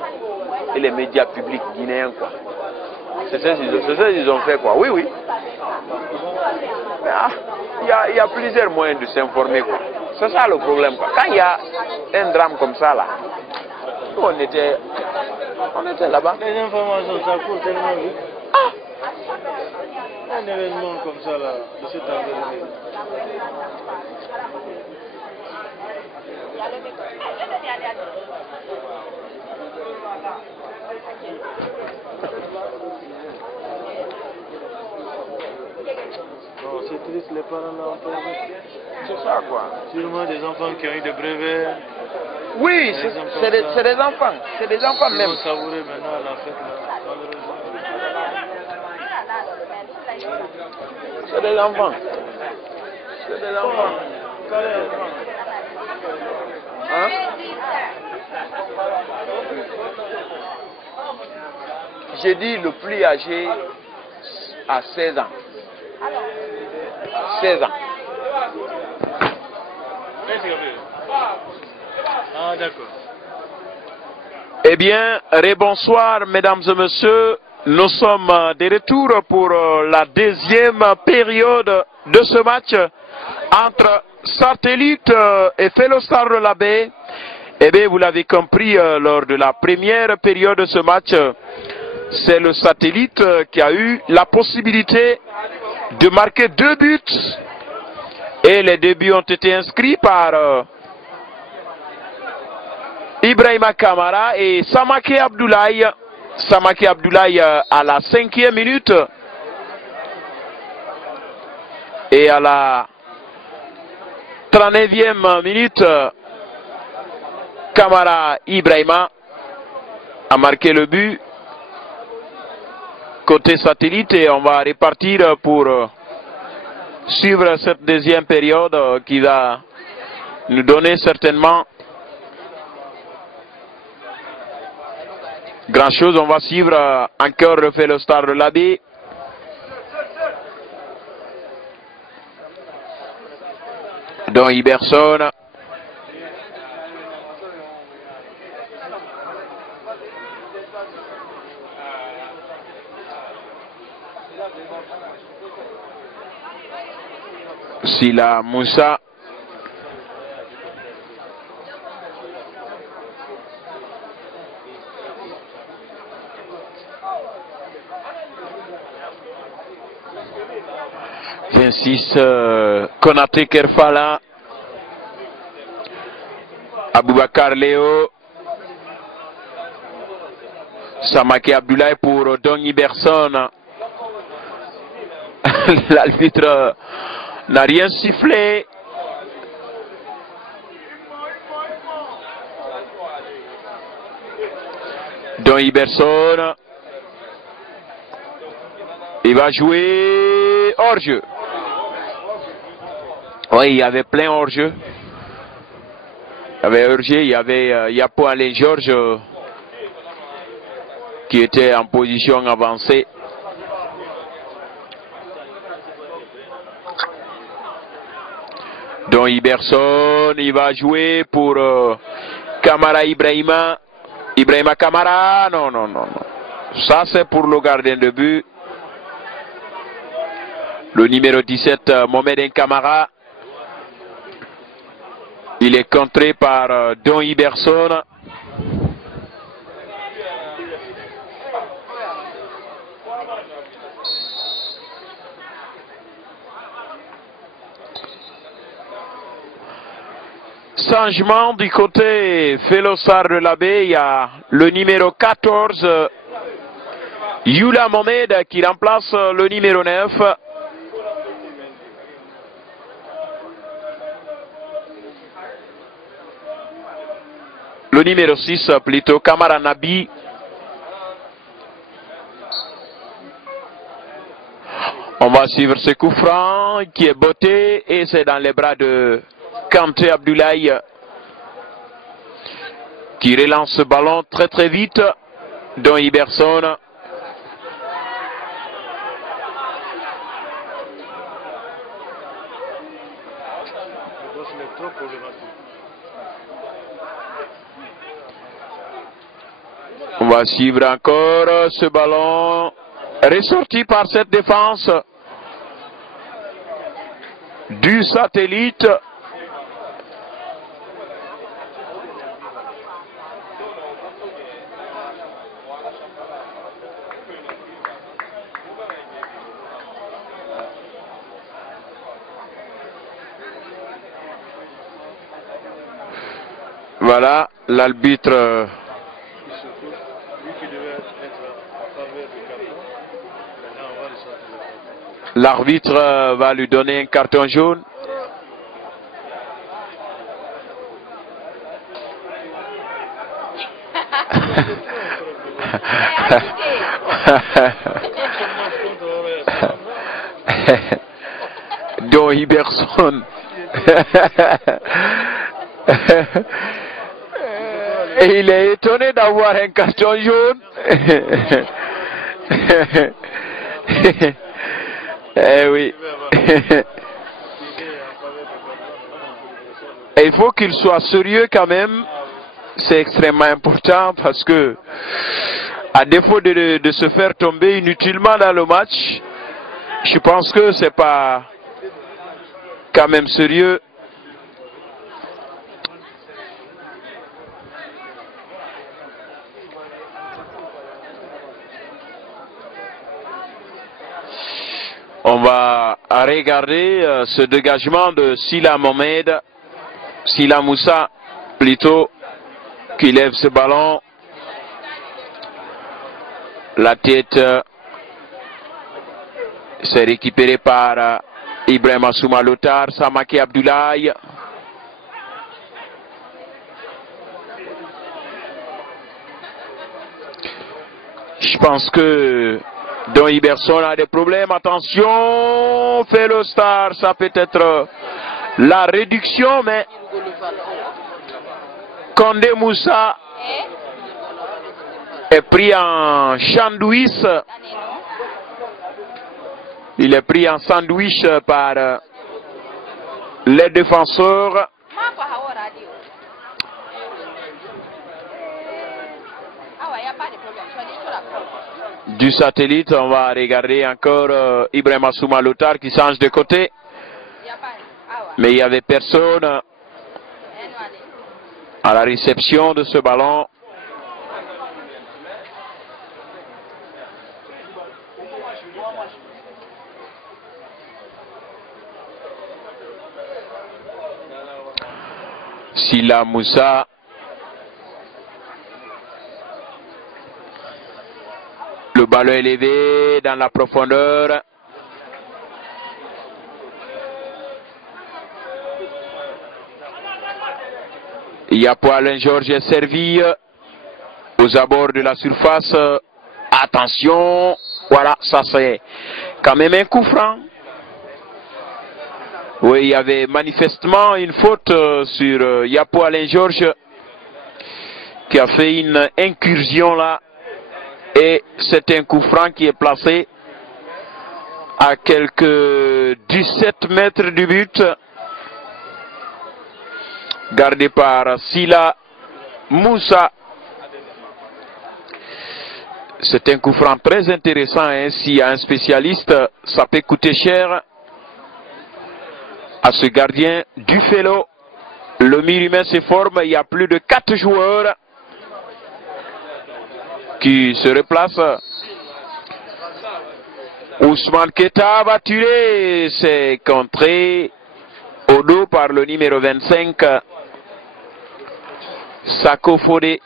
et les médias publics guinéens, quoi. C'est ça qu'ils ont fait, quoi. Oui, oui. Mais, il y a plusieurs moyens de s'informer, quoi. C'est ça le problème, quoi. Quand il y a un drame comme ça, là, nous, on était là-bas. Les informations, ça court tellement vite. Un événement comme ça, là, de cette envergure. Non, c'est triste, les parents là ont perdu. C'est ça, quoi. Sûrement des enfants qui ont eu des brevets. Oui, c'est des enfants. C'est des enfants Ils même. vont savourer maintenant la fête, là, malheureusement. C'est des enfants. C'est des enfants. Hein? J'ai dit le plus âgé à 16 ans. 16 ans. Ah, d'accord. Eh bien, rebonsoir, mesdames et messieurs. Nous sommes de retour pour la deuxième période de ce match entre Satellite et Fellow-Star de la Baie. Eh bien, vous l'avez compris, lors de la première période de ce match, c'est le Satellite qui a eu la possibilité de marquer 2 buts. Et les 2 buts ont été inscrits par Ibrahima Kamara et Samake Abdoulaye. Samake Abdoulaye à la 5e minute. Et à la 39e minute, Kamara Ibrahima a marqué le but côté Satellite et on va repartir pour suivre cette deuxième période qui va nous donner certainement grand chose. On va suivre encore le Fellow-Star de la Baie. Don Iberson. Sila Moussa. Konaté Kerfala, Aboubakar Léo, Samake Abdoulaye pour Don Iberson. L'arbitre n'a rien sifflé. Don Iberson, il va jouer hors-jeu. Oui, il y avait plein hors-jeu. Il y avait hors-jeu, il y avait Yapo Alain Georges qui était en position avancée. Donc Iberson, il va jouer pour Kamara Ibrahima. Ibrahima Kamara, non, non, non, non. Ça c'est pour le gardien de but. Le numéro 17, Mohamed Kamara. Il est contré par Don Iberson. Changement du côté Fellow-Star de la Baie, il y a le numéro 14, Yula Mohamed, qui remplace le numéro 9. Le numéro 6, plutôt Kamara Nabi. On va suivre ce coup franc qui est botté et c'est dans les bras de Kanté Abdoulaye qui relance ce ballon très très vite. Don Iberson. il est trop problématique. On va suivre encore ce ballon ressorti par cette défense du Satellite. Voilà, l'arbitre. L'arbitre va lui donner un carton jaune. Don Iberson. Et il est étonné d'avoir un carton jaune. Eh oui. Et il faut qu'il soit sérieux quand même. C'est extrêmement important parce que, à défaut de se faire tomber inutilement dans le match, je pense que c'est pas quand même sérieux. On va regarder ce dégagement de Sila Mohamed, Sila Moussa plutôt, qui lève ce ballon. La tête, c'est récupéré par Ibrahim Assouma Lotar, Samaki Abdoulaye. Je pense que Don Iberson a des problèmes. Attention, fait le star, ça peut être la réduction, mais Condé Moussa est pris en sandwich. Il est pris en sandwich par les défenseurs. Du Satellite. On va regarder encore Ibrahim Assouma Lotar qui change de côté. Mais il n'y avait personne à la réception de ce ballon. Sila Moussa. Le ballon élevé dans la profondeur. Yapo Alain Georges est servi aux abords de la surface. Attention, voilà, ça c'est quand même un coup franc. Oui, il y avait manifestement une faute sur Yapo Alain Georges qui a fait une incursion là. Et c'est un coup franc qui est placé à quelques 17 mètres du but. Gardé par Sila Moussa. C'est un coup franc très intéressant. Hein. S'il y a un spécialiste, ça peut coûter cher à ce gardien du Fellow. Le mur humain se forme. Il y a plus de 4 joueurs qui se replace. Ousmane Keita va tirer. C'est contré au dos par le numéro 25. Sako Fodé.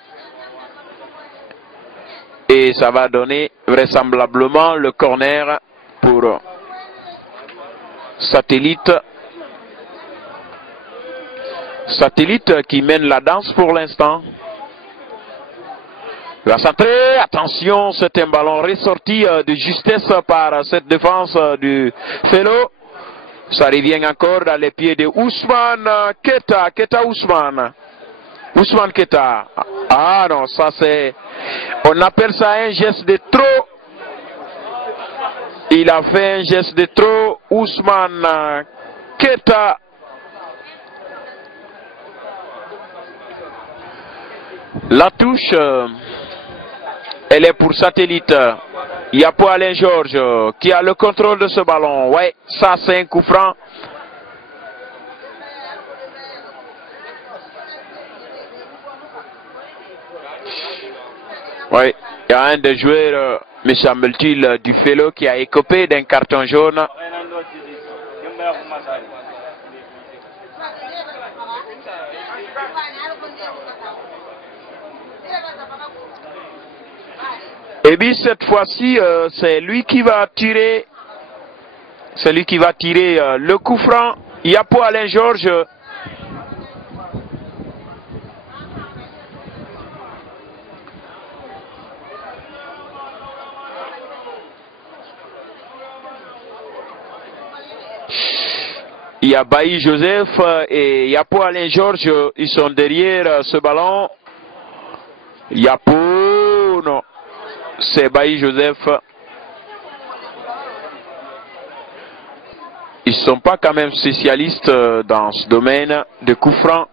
Et ça va donner vraisemblablement le corner pour Satellite. Satellite qui mène la danse pour l'instant. Il va centrer, attention, c'est un ballon ressorti de justesse par cette défense du Fellow. Ça revient encore dans les pieds de Ousmane Keita, Ousmane Keita. Ah non, ça c'est, on appelle ça un geste de trop. Il a fait un geste de trop, Ousmane Keita. La touche, elle est pour Satellite. Yapo Alain Georges qui a le contrôle de ce ballon. Ouais, ça c'est un coup franc. Oui, il y a un des joueurs, me semble-t-il, du Fellow qui a écopé d'un carton jaune. Et puis cette fois-ci, c'est lui qui va tirer. C'est lui qui va tirer le coup franc. Yapo Alain Georges. Il y a Bailly Joseph et Yapo Alain Georges, ils sont derrière ce ballon. Yapo, non, c'est Bailly Joseph. Ils ne sont pas quand même spécialistes dans ce domaine de coups francs.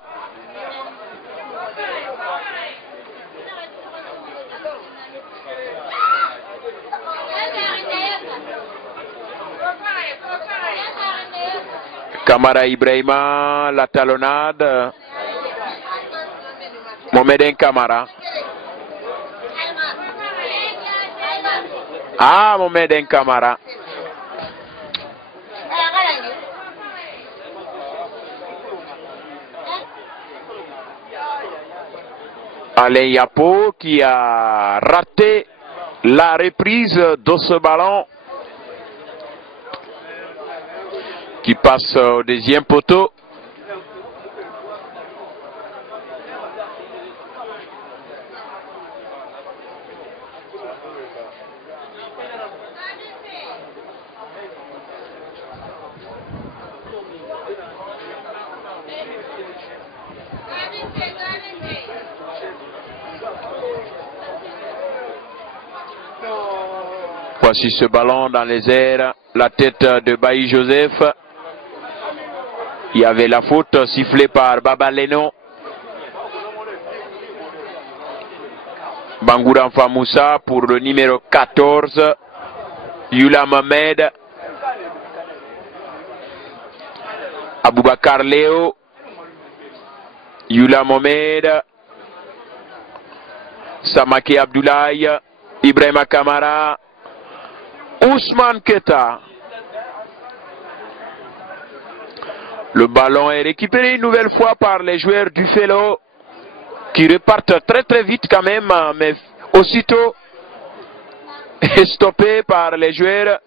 Kamara Ibrahima, la talonnade. Mohamed Kamara. Ah, Mohamed Kamara. Alain Yapo qui a raté la reprise de ce ballon. Qui passe au deuxième poteau. Voici ce ballon dans les airs, la tête de Bailly Joseph. Il y avait la faute sifflée par Baba Leno. Bangoura Famoussa pour le numéro 14. Yula Mohamed. Aboubakar Léo. Yula Mohamed. Samake Abdoulaye. Ibrahima Kamara. Ousmane Keta. Le ballon est récupéré une nouvelle fois par les joueurs du Fellow qui repartent très très vite quand même, mais aussitôt stoppé par les joueurs.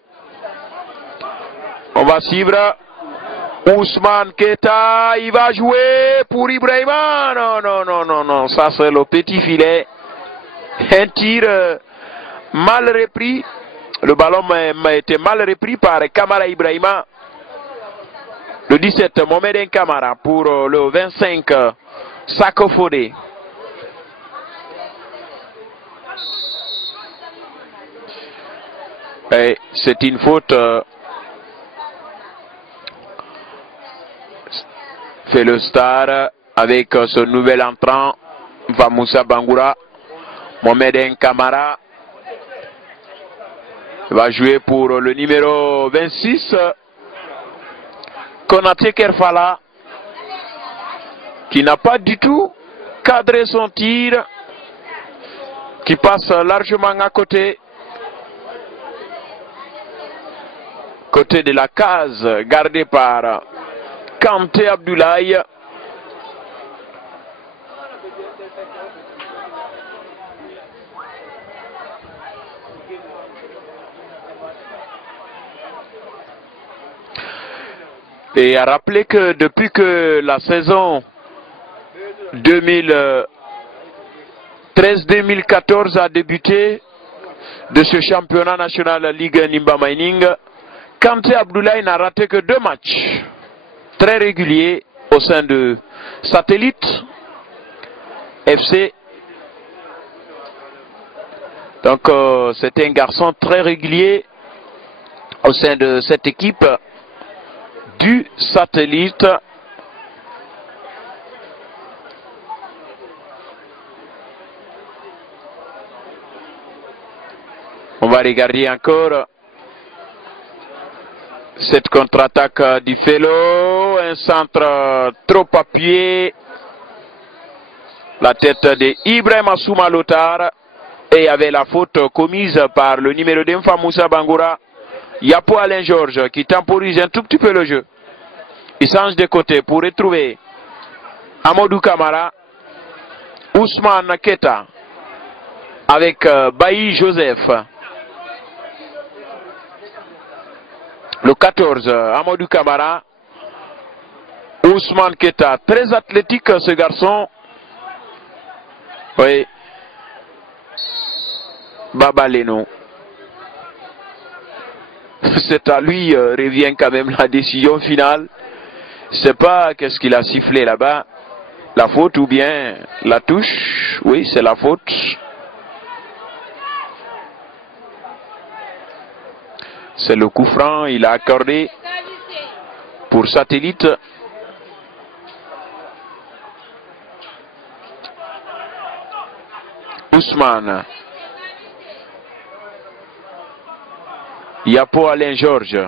On va suivre Ousmane Keta, il va jouer pour Ibrahima. Non, non, non, non, non, ça c'est le petit filet. Un tir mal repris. Le ballon m'a été mal repris par Kamara Ibrahima. Le 17, Mohamed Kamara pour le 25, Sako Fodé. C'est une faute. Fait le star avec ce nouvel entrant, Famoussa Bangoura. Mohamed Kamara va jouer pour le numéro 26. Konaté Kerfala, qui n'a pas du tout cadré son tir, qui passe largement à côté de la case gardée par Kanté Abdoulaye. Et à rappeler que depuis que la saison 2013-2014 a débuté de ce championnat national Ligue Nimba Mining, Kanté Abdoulaye n'a raté que 2 matchs très réguliers au sein de Satellite FC. Donc c'est un garçon très régulier au sein de cette équipe du Satellite. On va regarder encore cette contre-attaque du Fellow. Un centre trop appuyé. La tête de Ibrahim Assouma Lotar. Et il y avait la faute commise par le numéro d'Enfa Moussa Bangoura. Yapo Alain Georges qui temporise un tout petit peu le jeu. Il change de côté pour retrouver Amadou Kamara. Ousmane Keta avec Bailly Joseph. Le 14, Amadou Kamara. Ousmane Keta, très athlétique ce garçon. Oui. Baba Leno. C'est à lui revient quand même la décision finale. Je ne sais pas qu'est-ce qu'il a sifflé là-bas. La faute ou bien la touche. Oui, c'est la faute. C'est le coup franc. Il a accordé pour Satellite. Ousmane. Yapo Alain Georges.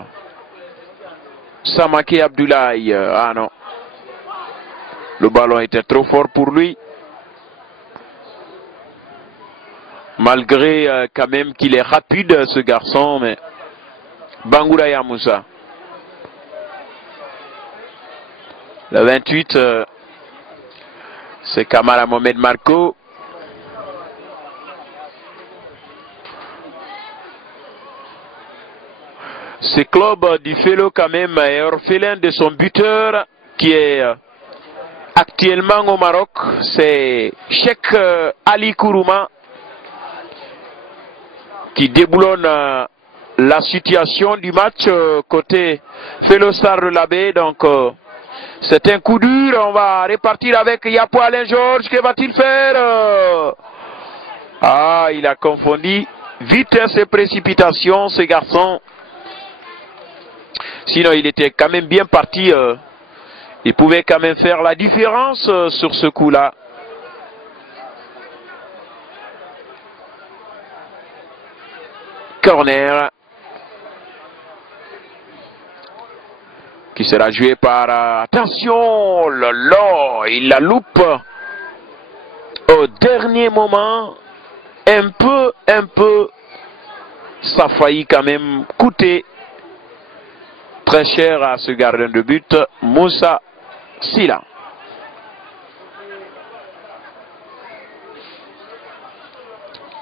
Samake Abdoulaye. Ah non. Le ballon était trop fort pour lui. Malgré quand même qu'il est rapide ce garçon. Mais Bangoura Yamoussa. Le 28. C'est Kamara Mohamed Marco. Ce club du Fellow quand même est orphelin de son buteur qui est actuellement au Maroc. C'est Cheikh Ali Kourouma qui déboulonne la situation du match côté Fellow Star de la Baie. Donc c'est un coup dur. On va repartir avec Yapo Alain Georges. Que va-t-il faire? Ah, il a confondu vitesse et précipitation ce garçon. Sinon, il était quand même bien parti. Il pouvait quand même faire la différence sur ce coup-là. Corner. Qui sera joué par... attention, Lolo, il la loupe. Au dernier moment. Un peu. Ça a failli quand même coûter très cher à ce gardien de but, Moussa Sila.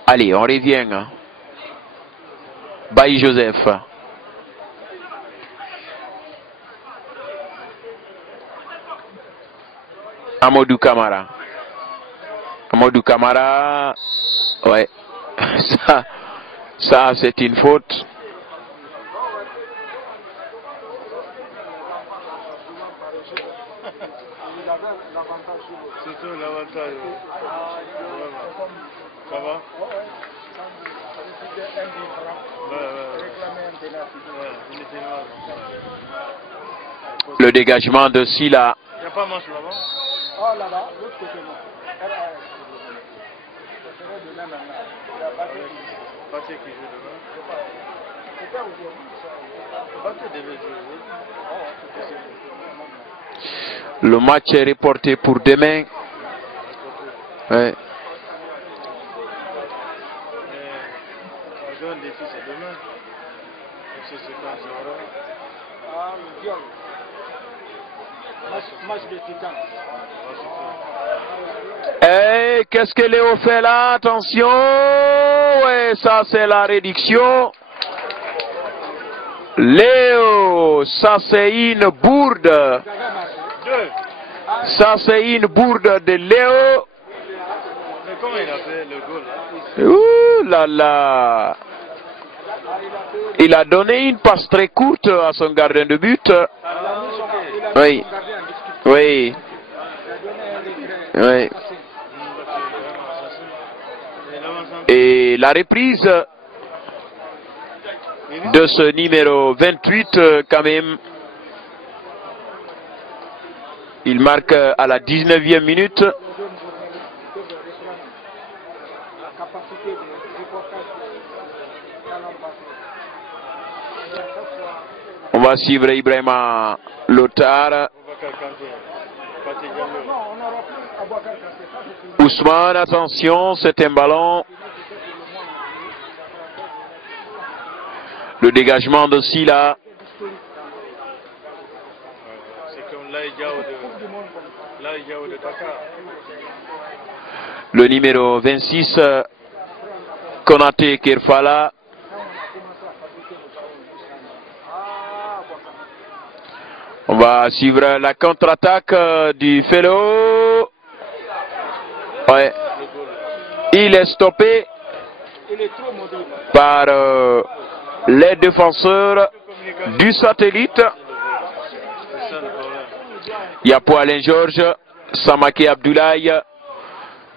Allez, on revient. Bailly Joseph. Amadou Kamara. Amadou Kamara. Ouais. Ça c'est une faute. C'est tout l'avantage. Ça va? Le dégagement de Sila. Il n'y a pas manche là-bas? Oh là-bas, l'autre côté non. Pathé qui joue demain. Pathé devait jouer. Le match est reporté pour demain. Ouais. Le grand défi c'est demain. C'est ce qu'on aura. Ah, le viol. Match de titan. Et qu'est-ce que Léo fait là? Attention. Ouais, ça c'est la réduction. Léo, ça c'est une bourde. Ça c'est une bourde de Léo. Mais comment il a fait le goal là? Ouh là là. Il a donné une passe très courte à son gardien de but. Oui. Oui. Oui. Et la reprise de ce numéro 28 quand même. Il marque à la 19e minute. On va suivre Ibrahima Lotar. Ousmane, attention, c'est un ballon. Le dégagement de Silla. C'est comme Laïdiao de Dakar. Le numéro 26, Konaté Kerfala. On va suivre la contre-attaque du Fellow. Ouais. Il est stoppé par les défenseurs du Satellite. Yapo Alain Georges, Samake Abdoulaye,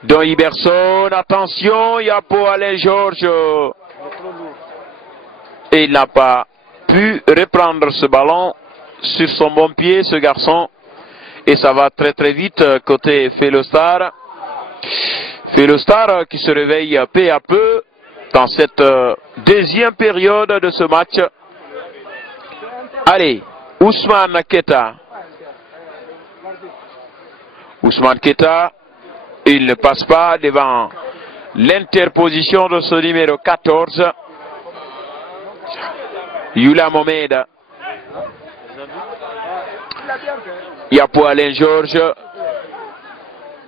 Don Iberson. Attention, Yapo Alain Georges. Et il n'a pas pu reprendre ce ballon sur son bon pied, ce garçon. Et ça va très très vite côté Felostar. Felostar qui se réveille peu à peu dans cette deuxième période de ce match. Allez, Ousmane Keita. Ousmane Keita, il ne passe pas devant l'interposition de ce numéro 14. Yula Mohamed. Il y a pour Alain Georges.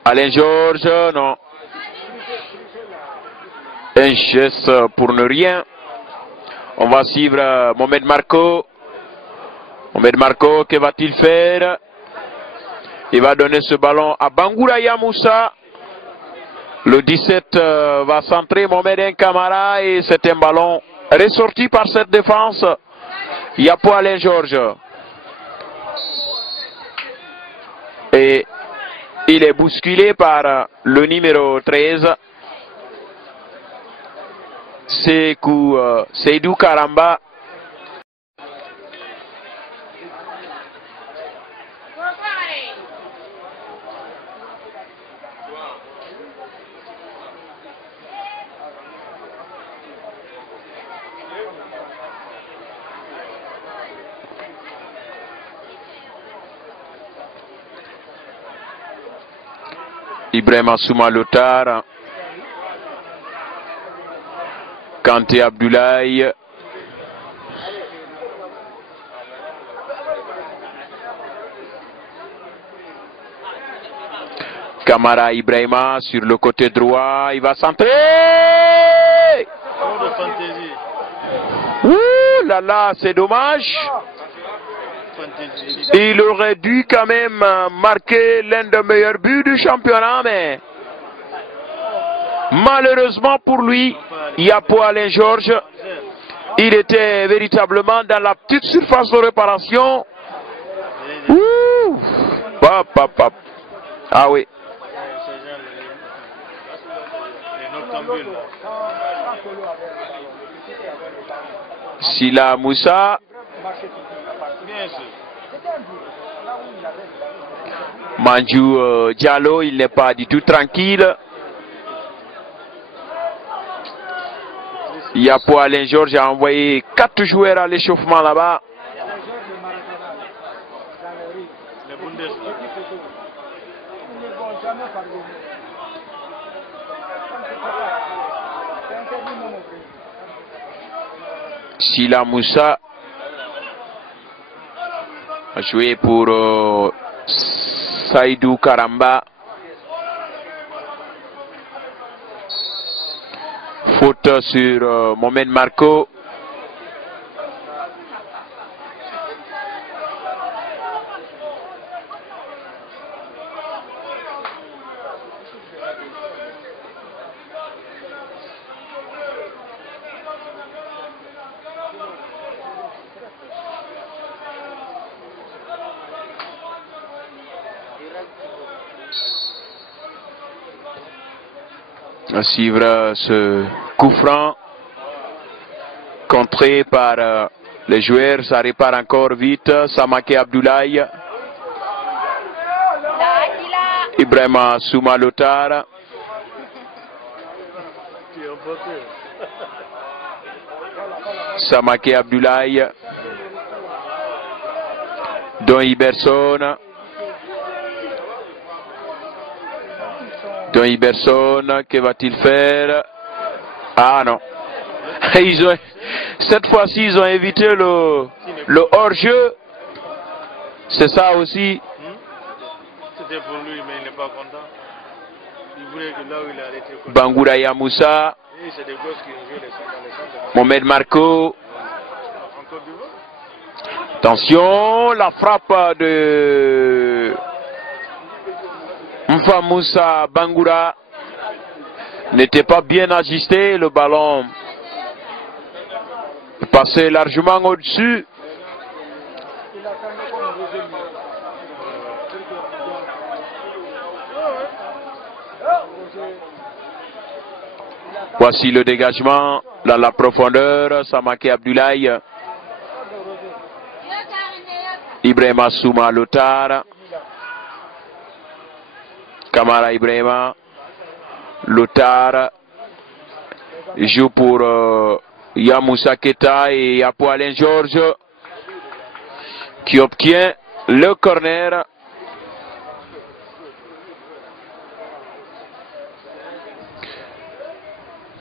Alain Georges, non. Un geste pour ne rien. On va suivre Mohamed Marco. Mohamed Marco, que va-t-il faire? Il va donner ce ballon à Bangouraya Moussa. Le 17 va centrer Mohamed Kamara et c'est un ballon ressorti par cette défense. Il y a pour Alain Georges. Et il est bousculé par le numéro 13. Seydou Karamba. Ibrahima Souma Lotar, Kanté Abdoulaye, Kamara Ibrahima sur le côté droit, il va centrer. Ouh là là, c'est dommage. Il aurait dû quand même marquer l'un des meilleurs buts du championnat, mais malheureusement pour lui, il y a pour Alain Georges. Il était véritablement dans la petite surface de réparation. Ouh, pap, pap, pap. Ah oui. Silla Moussa. Manjou Diallo, il n'est pas du tout tranquille. Il y a pour Alain Georges a envoyé 4 joueurs à l'échauffement là-bas. Silla Moussa a joué pour Seydou Karamba. Faute sur Mohamed Marco. À suivre ce coup franc contré par les joueurs, ça répare encore vite. Samake Abdoulaye, Ibrahima Souma Lotar. Samake Abdoulaye. Don Iberson. Don Iberson, que va-t-il faire? Ah non. Cette fois-ci, ils ont évité le hors-jeu. C'est ça aussi. C'était pour lui, mais il n'est pas content. Il voulait que là où il a arrêté. Bangoura Yamoussa. C'est des gosses qui ont joué les centres. Mohamed Marco. En Côte d'Ivoire. Attention, la frappe de Mfa Moussa Bangoura n'était pas bien ajustée. Le ballon passait largement au-dessus. Voici le dégagement dans la profondeur. Samake Abdoulaye. Ibrahima Souma Lotar. Kamara Ibrahima. Lotar joue pour Yamoussa Keta et Yapo Alain Georges qui obtient le corner.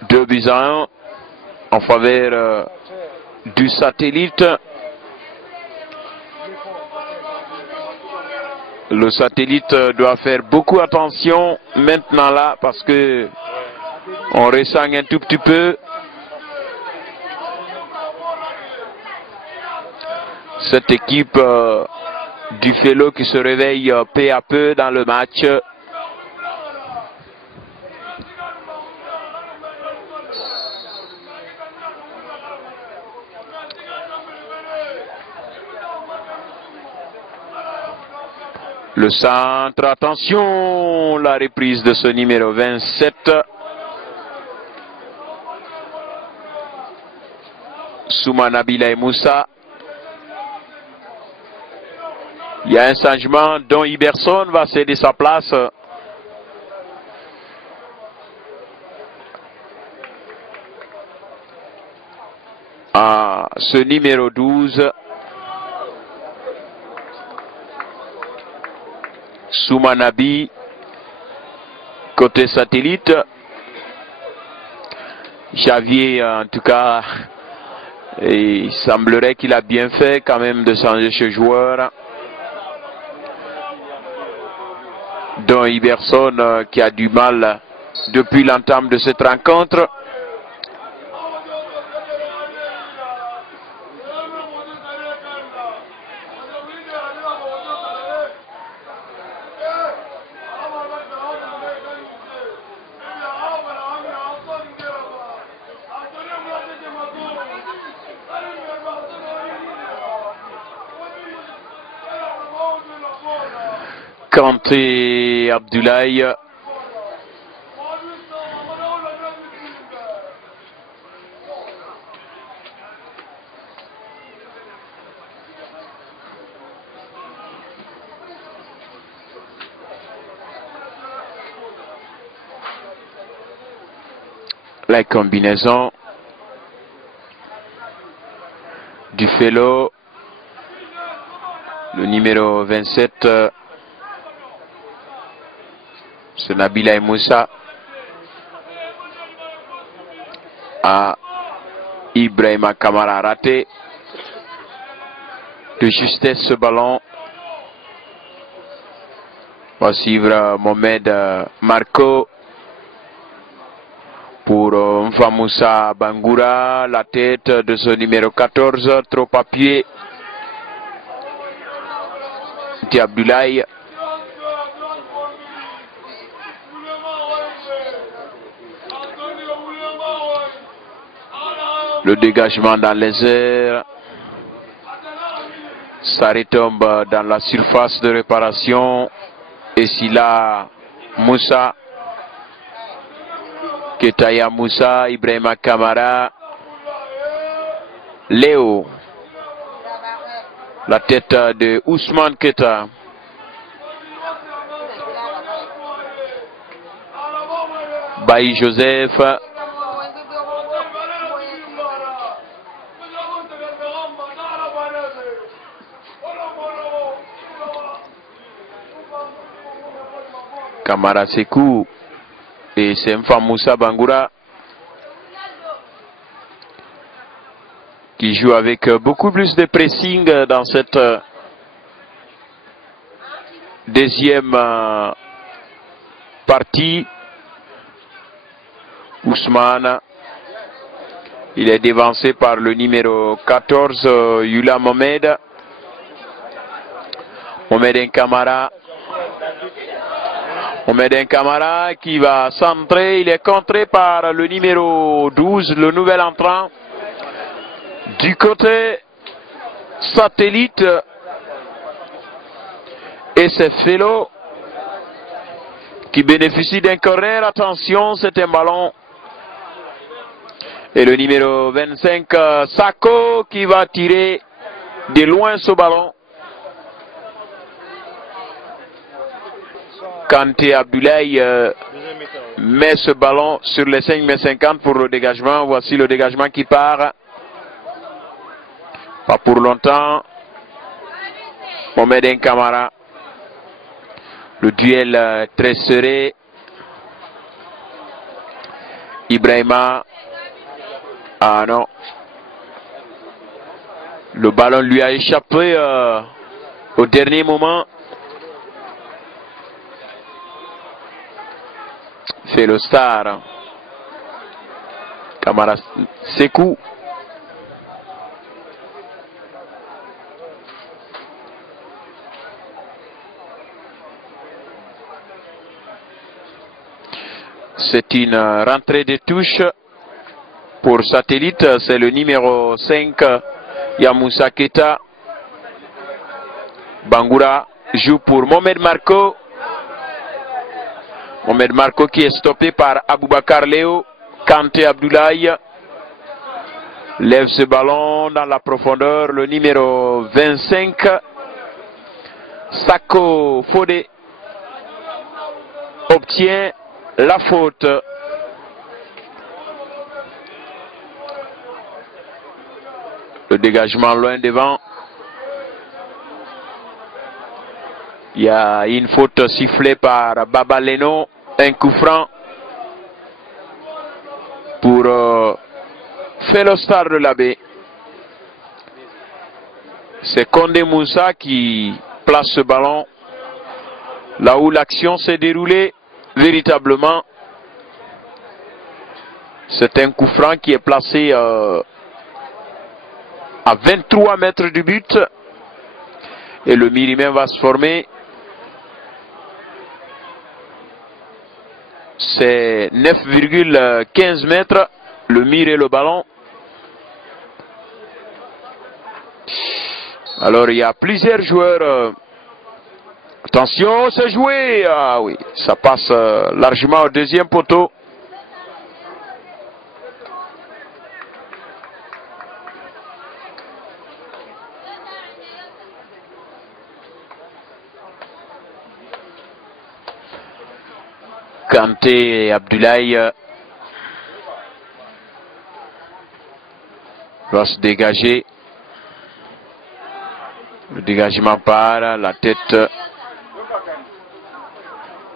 Deux buts à 1 en faveur du Satellite. Le Satellite doit faire beaucoup attention maintenant là parce que on ressent un tout petit peu cette équipe du Felo qui se réveille peu à peu dans le match. Le centre, attention, la reprise de ce numéro 27. Souma Nabila et Moussa. Il y a un changement dont Iberson va céder sa place. À ce numéro 12. Soumanabi, côté Satellite. Xavier, en tout cas, il semblerait qu'il a bien fait quand même de changer ce joueur. Dont Iberson qui a du mal depuis l'entame de cette rencontre. Kanté Abdoulaye. La combinaison du Felo, le numéro 27. C'est Nabila et Moussa à Ibrahima Kamara raté de justesse ce ballon. On va suivre Mohamed Marco pour Mfa Moussa Bangoura, la tête de ce numéro 14, trop appuyé. Abdoulaye. Le dégagement dans les airs. Ça retombe dans la surface de réparation. Et si là, Moussa, Ketaya Moussa, Ibrahima Kamara, Léo. La tête de Ousmane Keta. Bailly Joseph. Kamara Sekou et Semfa Moussa Bangoura qui joue avec beaucoup plus de pressing dans cette deuxième partie. Ousmane, il est devancé par le numéro 14, Yula Mohamed. Mohamed Kamara. Mohamed Kamara qui va centrer. Il est contré par le numéro 12, le nouvel entrant. Du côté Satellite. Et c'est Felo qui bénéficie d'un corner. Attention, c'est un ballon. Et le numéro 25, Sako, qui va tirer de loin ce ballon. Kanté Abdoulaye met ce ballon sur les 5,50 m pour le dégagement. Voici le dégagement qui part. Pas pour longtemps. Mohamed Kamara. Le duel très serré. Ibrahima. Ah non. Le ballon lui a échappé au dernier moment. C'est le star. Kamara Sekou. C'est une rentrée de touche pour Satellite. C'est le numéro 5, Yamoussa Keta. Bangoura joue pour Mohamed Marco. Mohamed Marco qui est stoppé par Aboubakar Léo. Kanté Abdoulaye lève ce ballon dans la profondeur. Le numéro 25, Sako Fodé, obtient la faute. Le dégagement loin devant. Il y a une faute sifflée par Baba Leno. Un coup franc pour Felo Star de l'Abbé. C'est Kondé Moussa qui place ce ballon là où l'action s'est déroulée véritablement. C'est un coup franc qui est placé à 23 mètres du but. Et le Mirimen va se former. C'est 9,15 mètres. Le mire et le ballon. Alors il y a plusieurs joueurs. Attention, c'est joué. Ah oui, ça passe largement au deuxième poteau. Kanté et Abdoulaye va se dégager. Le dégagement part, la tête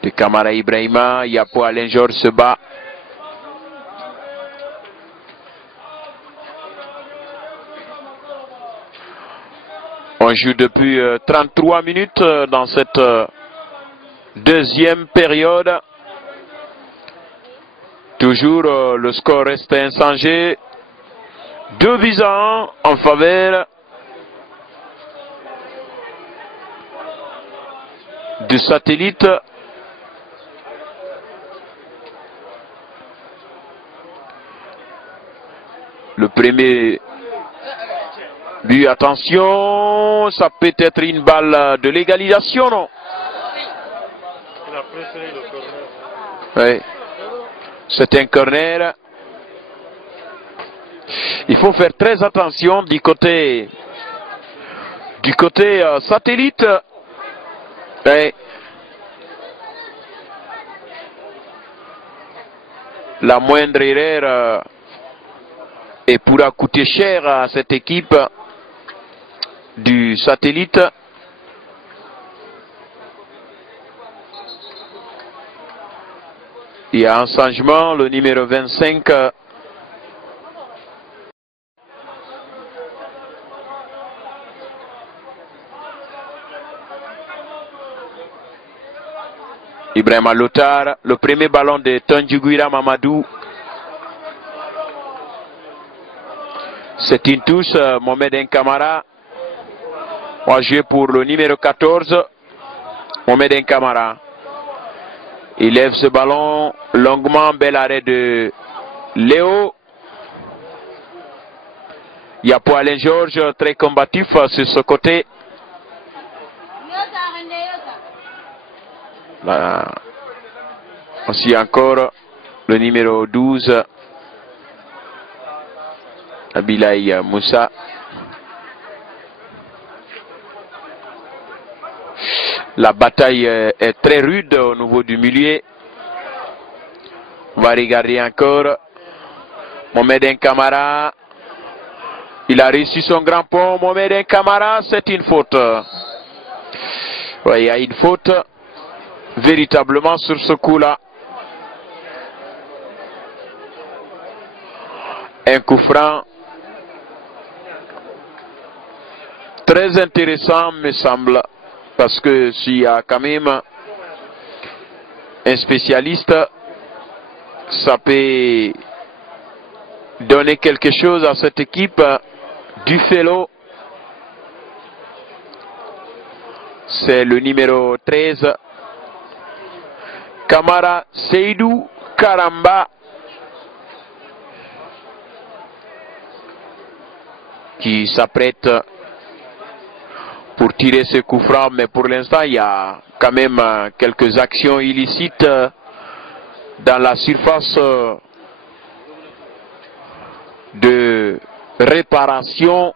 de Kamara Ibrahima. Yapo Alain Georges se bat. On joue depuis 33 minutes dans cette deuxième période. Toujours le score reste inchangé. 2-1 en faveur du Satellite. Le premier but, attention, ça peut être une balle de légalisation, non? Il a préféré le corner. Oui. C'est un corner. Il faut faire très attention du côté Satellite. Et la moindre erreur et pourra coûter cher à cette équipe du Satellite. Il y a un changement, le numéro 25. Ibrahim Lotar, le premier ballon de Tandjiguira Mamadou. C'est une touche, Mohamed Nkamara va jouer pour le numéro 14, Mohamed Nkamara. Il lève ce ballon longuement, bel arrêt de Léo. Il y a pour Alain Georges, très combatif sur ce côté. Là, aussi encore le numéro 12, Abilaï Moussa. La bataille est très rude au niveau du milieu. On va regarder encore. Mohamed Nkamara. Il a réussi son grand pont. Mohamed Nkamara, c'est une faute. Oui, il y a une faute véritablement sur ce coup-là. Un coup franc très intéressant, me semble, parce que s'il y a quand même un spécialiste, ça peut donner quelque chose à cette équipe du Fellow. C'est le numéro 13. Kamara Seydou Karamba qui s'apprête pour tirer ce coup franc, mais pour l'instant il y a quand même quelques actions illicites dans la surface de réparation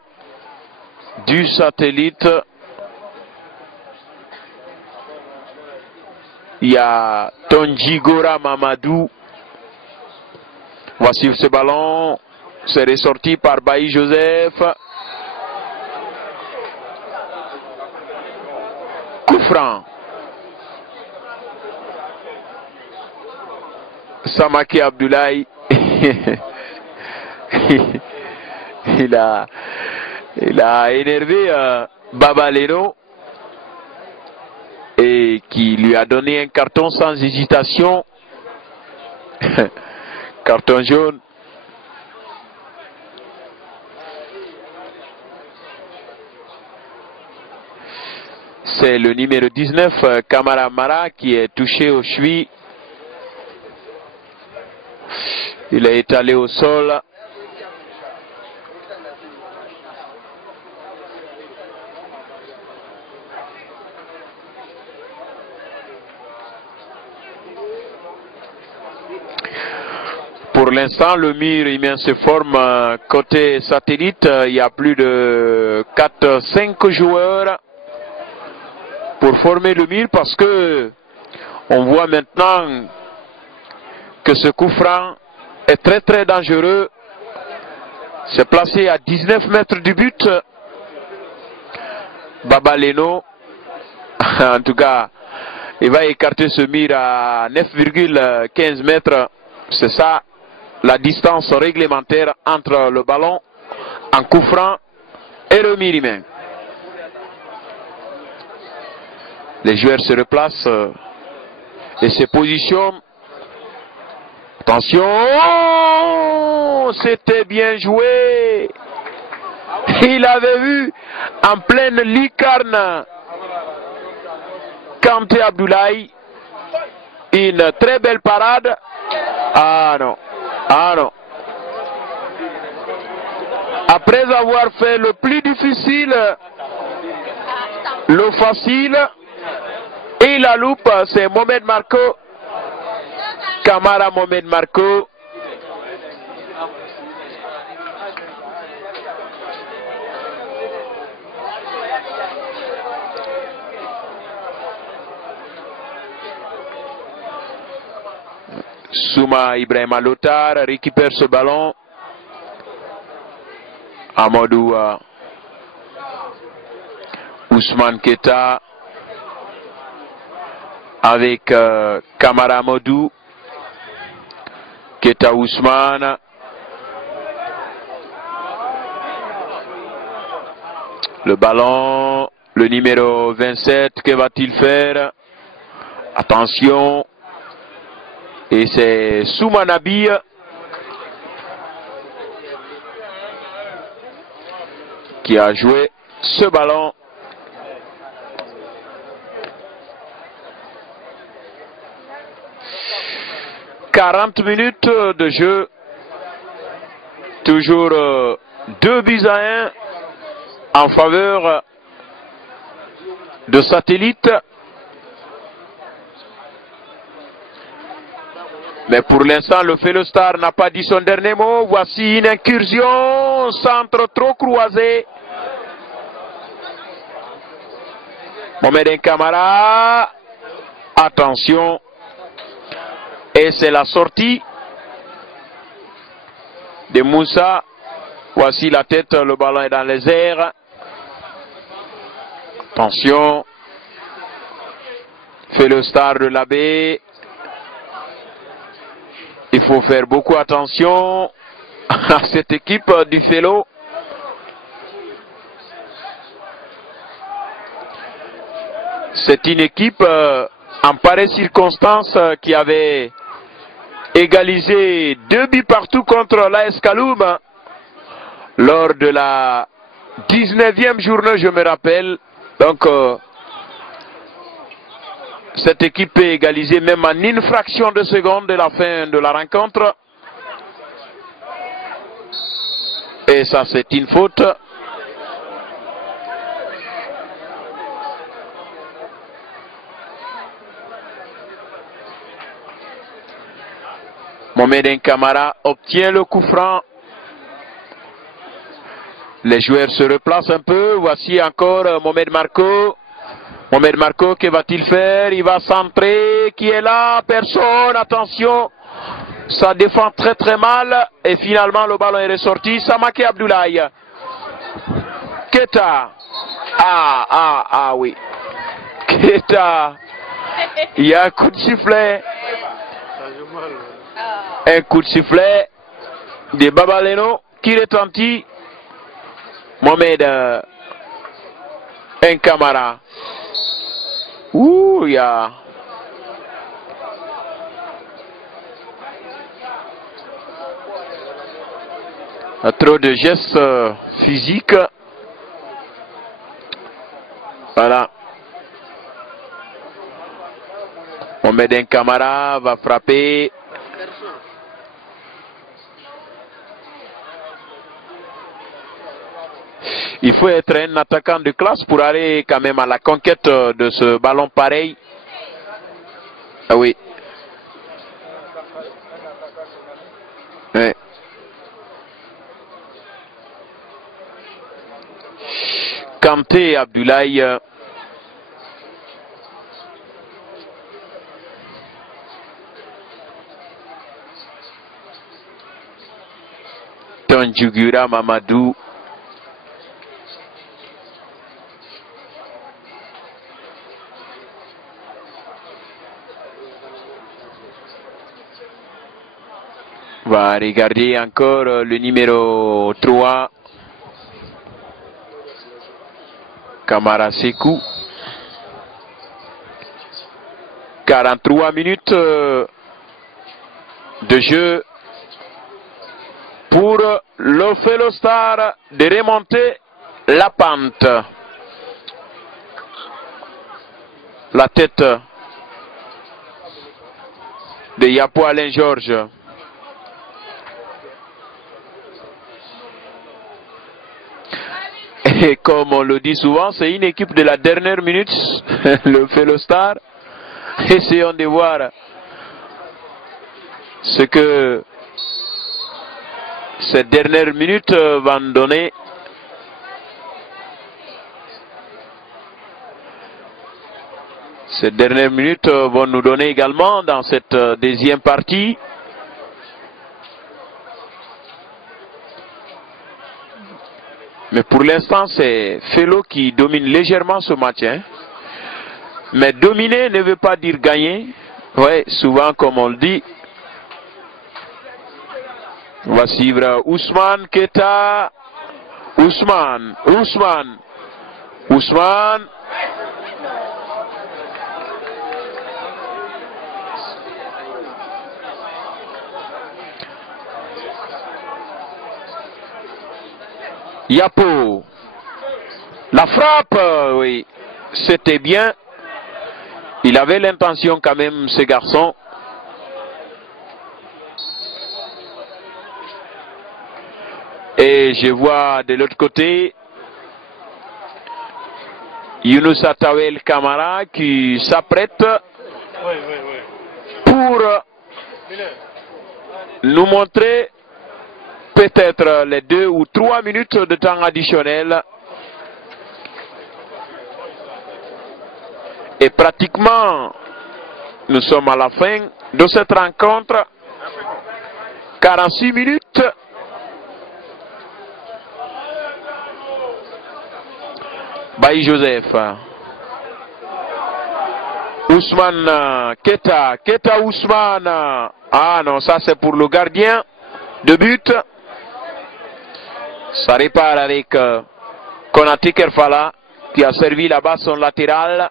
du satellite. Il y a Tandjiguira Mamadou. Voici ce ballon. C'est ressorti par Bailly Joseph. Coup franc. Samaki Abdoulaye. il a énervé Baba Leno. Et qui lui a donné un carton sans hésitation. Carton jaune. C'est le numéro 19, Kamara Mara, qui est touché au cheville. Il est étalé au sol. Pour l'instant, le mur se forme côté satellite. Il y a plus de 4-5 joueurs pour former le mur, parce que on voit maintenant que ce coup franc est très très dangereux. C'est placé à 19 mètres du but. Baba Leno, en tout cas, il va écarter ce mur à 9,15 mètres. C'est ça la distance réglementaire entre le ballon en coup franc et le mur humain. Les joueurs se replacent et se positionnent. Attention, oh, c'était bien joué. Il avait vu en pleine lucarne Kanté Abdoulaye. Une très belle parade. Ah non. Ah non. Après avoir fait le plus difficile, le facile, et la loupe, c'est Mohamed Marco. Kamara Mohamed Marco. Souma Ibrahim Lotar récupère ce ballon. Amadou Ousmane Keta avec Kamara Amadou. Keta Ousmane. Le ballon, le numéro 27, que va-t-il faire? Attention. Et c'est Soumanabi qui a joué ce ballon. « 40 minutes de jeu. Toujours 2-1 en faveur de Satellite. Mais pour l'instant, le Felostar n'a pas dit son dernier mot. Voici une incursion, centre trop croisé. Mohamed Camara, attention. Et c'est la sortie de Moussa. Voici la tête, le ballon est dans les airs. Attention. Felostar de l'Abbé. Il faut faire beaucoup attention à cette équipe du Félo. C'est une équipe en pareille circonstance qui avait égalisé 2 buts partout contre l'AS Kaloum lors de la 19e journée, je me rappelle. Donc, cette équipe est égalisée même en une fraction de seconde de la fin de la rencontre. Et ça, c'est une faute. Mohamed Camara obtient le coup franc. Les joueurs se replacent un peu. Voici encore Mohamed Marco. Mohamed Marco, que va-t-il faire? Il va centrer. Qui est là? Personne. Attention. Ça défend très très mal. Et finalement, le ballon est ressorti. Samake Abdoulaye. Keta. Ah oui. Keta. Il y a un coup de sifflet. Un coup de sifflet de Babaleno qui retentit. Mohamed Camara. Ouh, il y a trop de gestes physiques. Voilà. Mohamed Camara va frapper. Il faut être un attaquant de classe pour aller quand même à la conquête de ce ballon pareil. Ah oui. Ouais. Kanté Abdoulaye. Tonjugura Mamadou. Va regarder encore le numéro 3. Kamara Sekou. 43 minutes de jeu pour le Felostar de remonter la pente. La tête de Yapo Alain Georges. Et comme on le dit souvent, c'est une équipe de la dernière minute, le Felostar. Essayons de voir ce que ces dernières minutes vont donner. Ces dernières minutes vont nous donner également dans cette deuxième partie. Mais pour l'instant, c'est Félo qui domine légèrement ce match. Hein. Mais dominer ne veut pas dire gagner. Ouais, souvent, comme on le dit. On va suivre Ousmane Keita. Ousmane. Yapo. La frappe, oui, c'était bien. Il avait l'intention quand même, ce garçon. Et je vois de l'autre côté Younoussa Tawel Kamara qui s'apprête pour nous montrer peut-être les 2 ou 3 minutes de temps additionnel. Et pratiquement, nous sommes à la fin de cette rencontre. 46 minutes. Bailly Joseph. Ousmane Keita. Keita Ousmane. Ah non, ça c'est pour le gardien de but. Ça répare avec Konaté Kerfala qui a servi là-bas son latéral.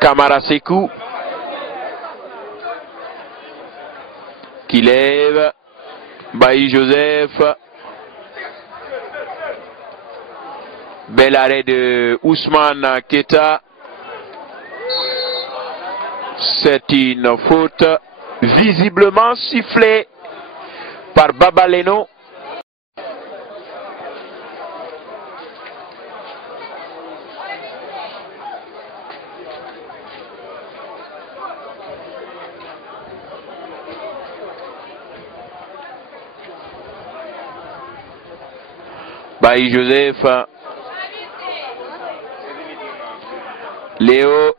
Kamara Sekou qui lève. Bailly Joseph. Bel arrêt de Ousmane Keita. C'est une faute visiblement sifflée par Babaleno. Bailly Joseph, Léo,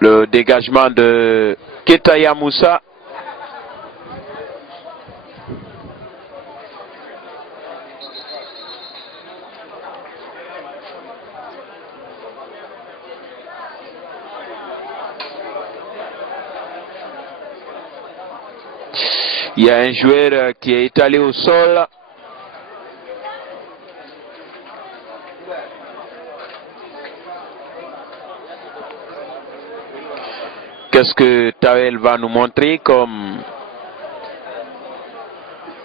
le dégagement de Ketaya Moussa. Il y a un joueur qui est étalé au sol. Qu'est-ce que Tawel va nous montrer comme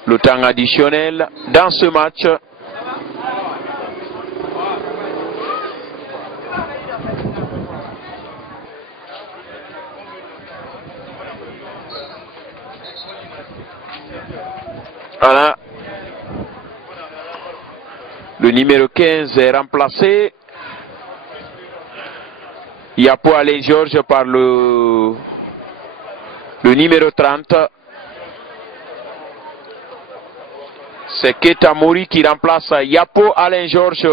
le temps additionnel dans ce match? Voilà. Le numéro 15 est remplacé. Yapo Alain Georges par le numéro 30. C'est Keita Mori qui remplace Yapo Alain Georges.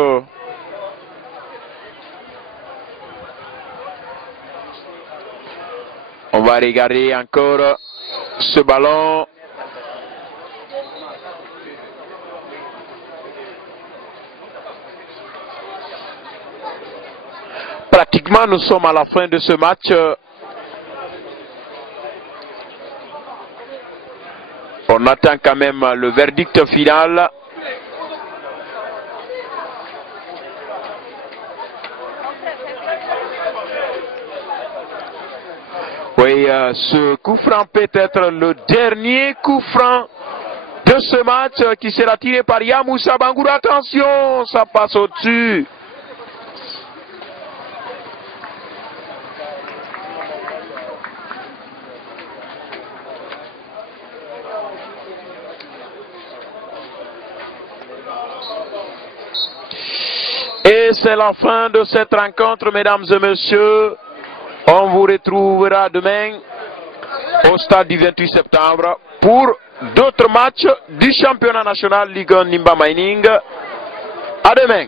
On va regarder encore ce ballon. Pratiquement, nous sommes à la fin de ce match. On attend quand même le verdict final. Oui, ce coup franc peut être le dernier coup franc de ce match qui sera tiré par Yamoussa Bangourou. Attention, ça passe au-dessus. Et c'est la fin de cette rencontre, mesdames et messieurs. On vous retrouvera demain au stade du 28 septembre pour d'autres matchs du championnat national Ligue 1 Nimba Mining. À demain.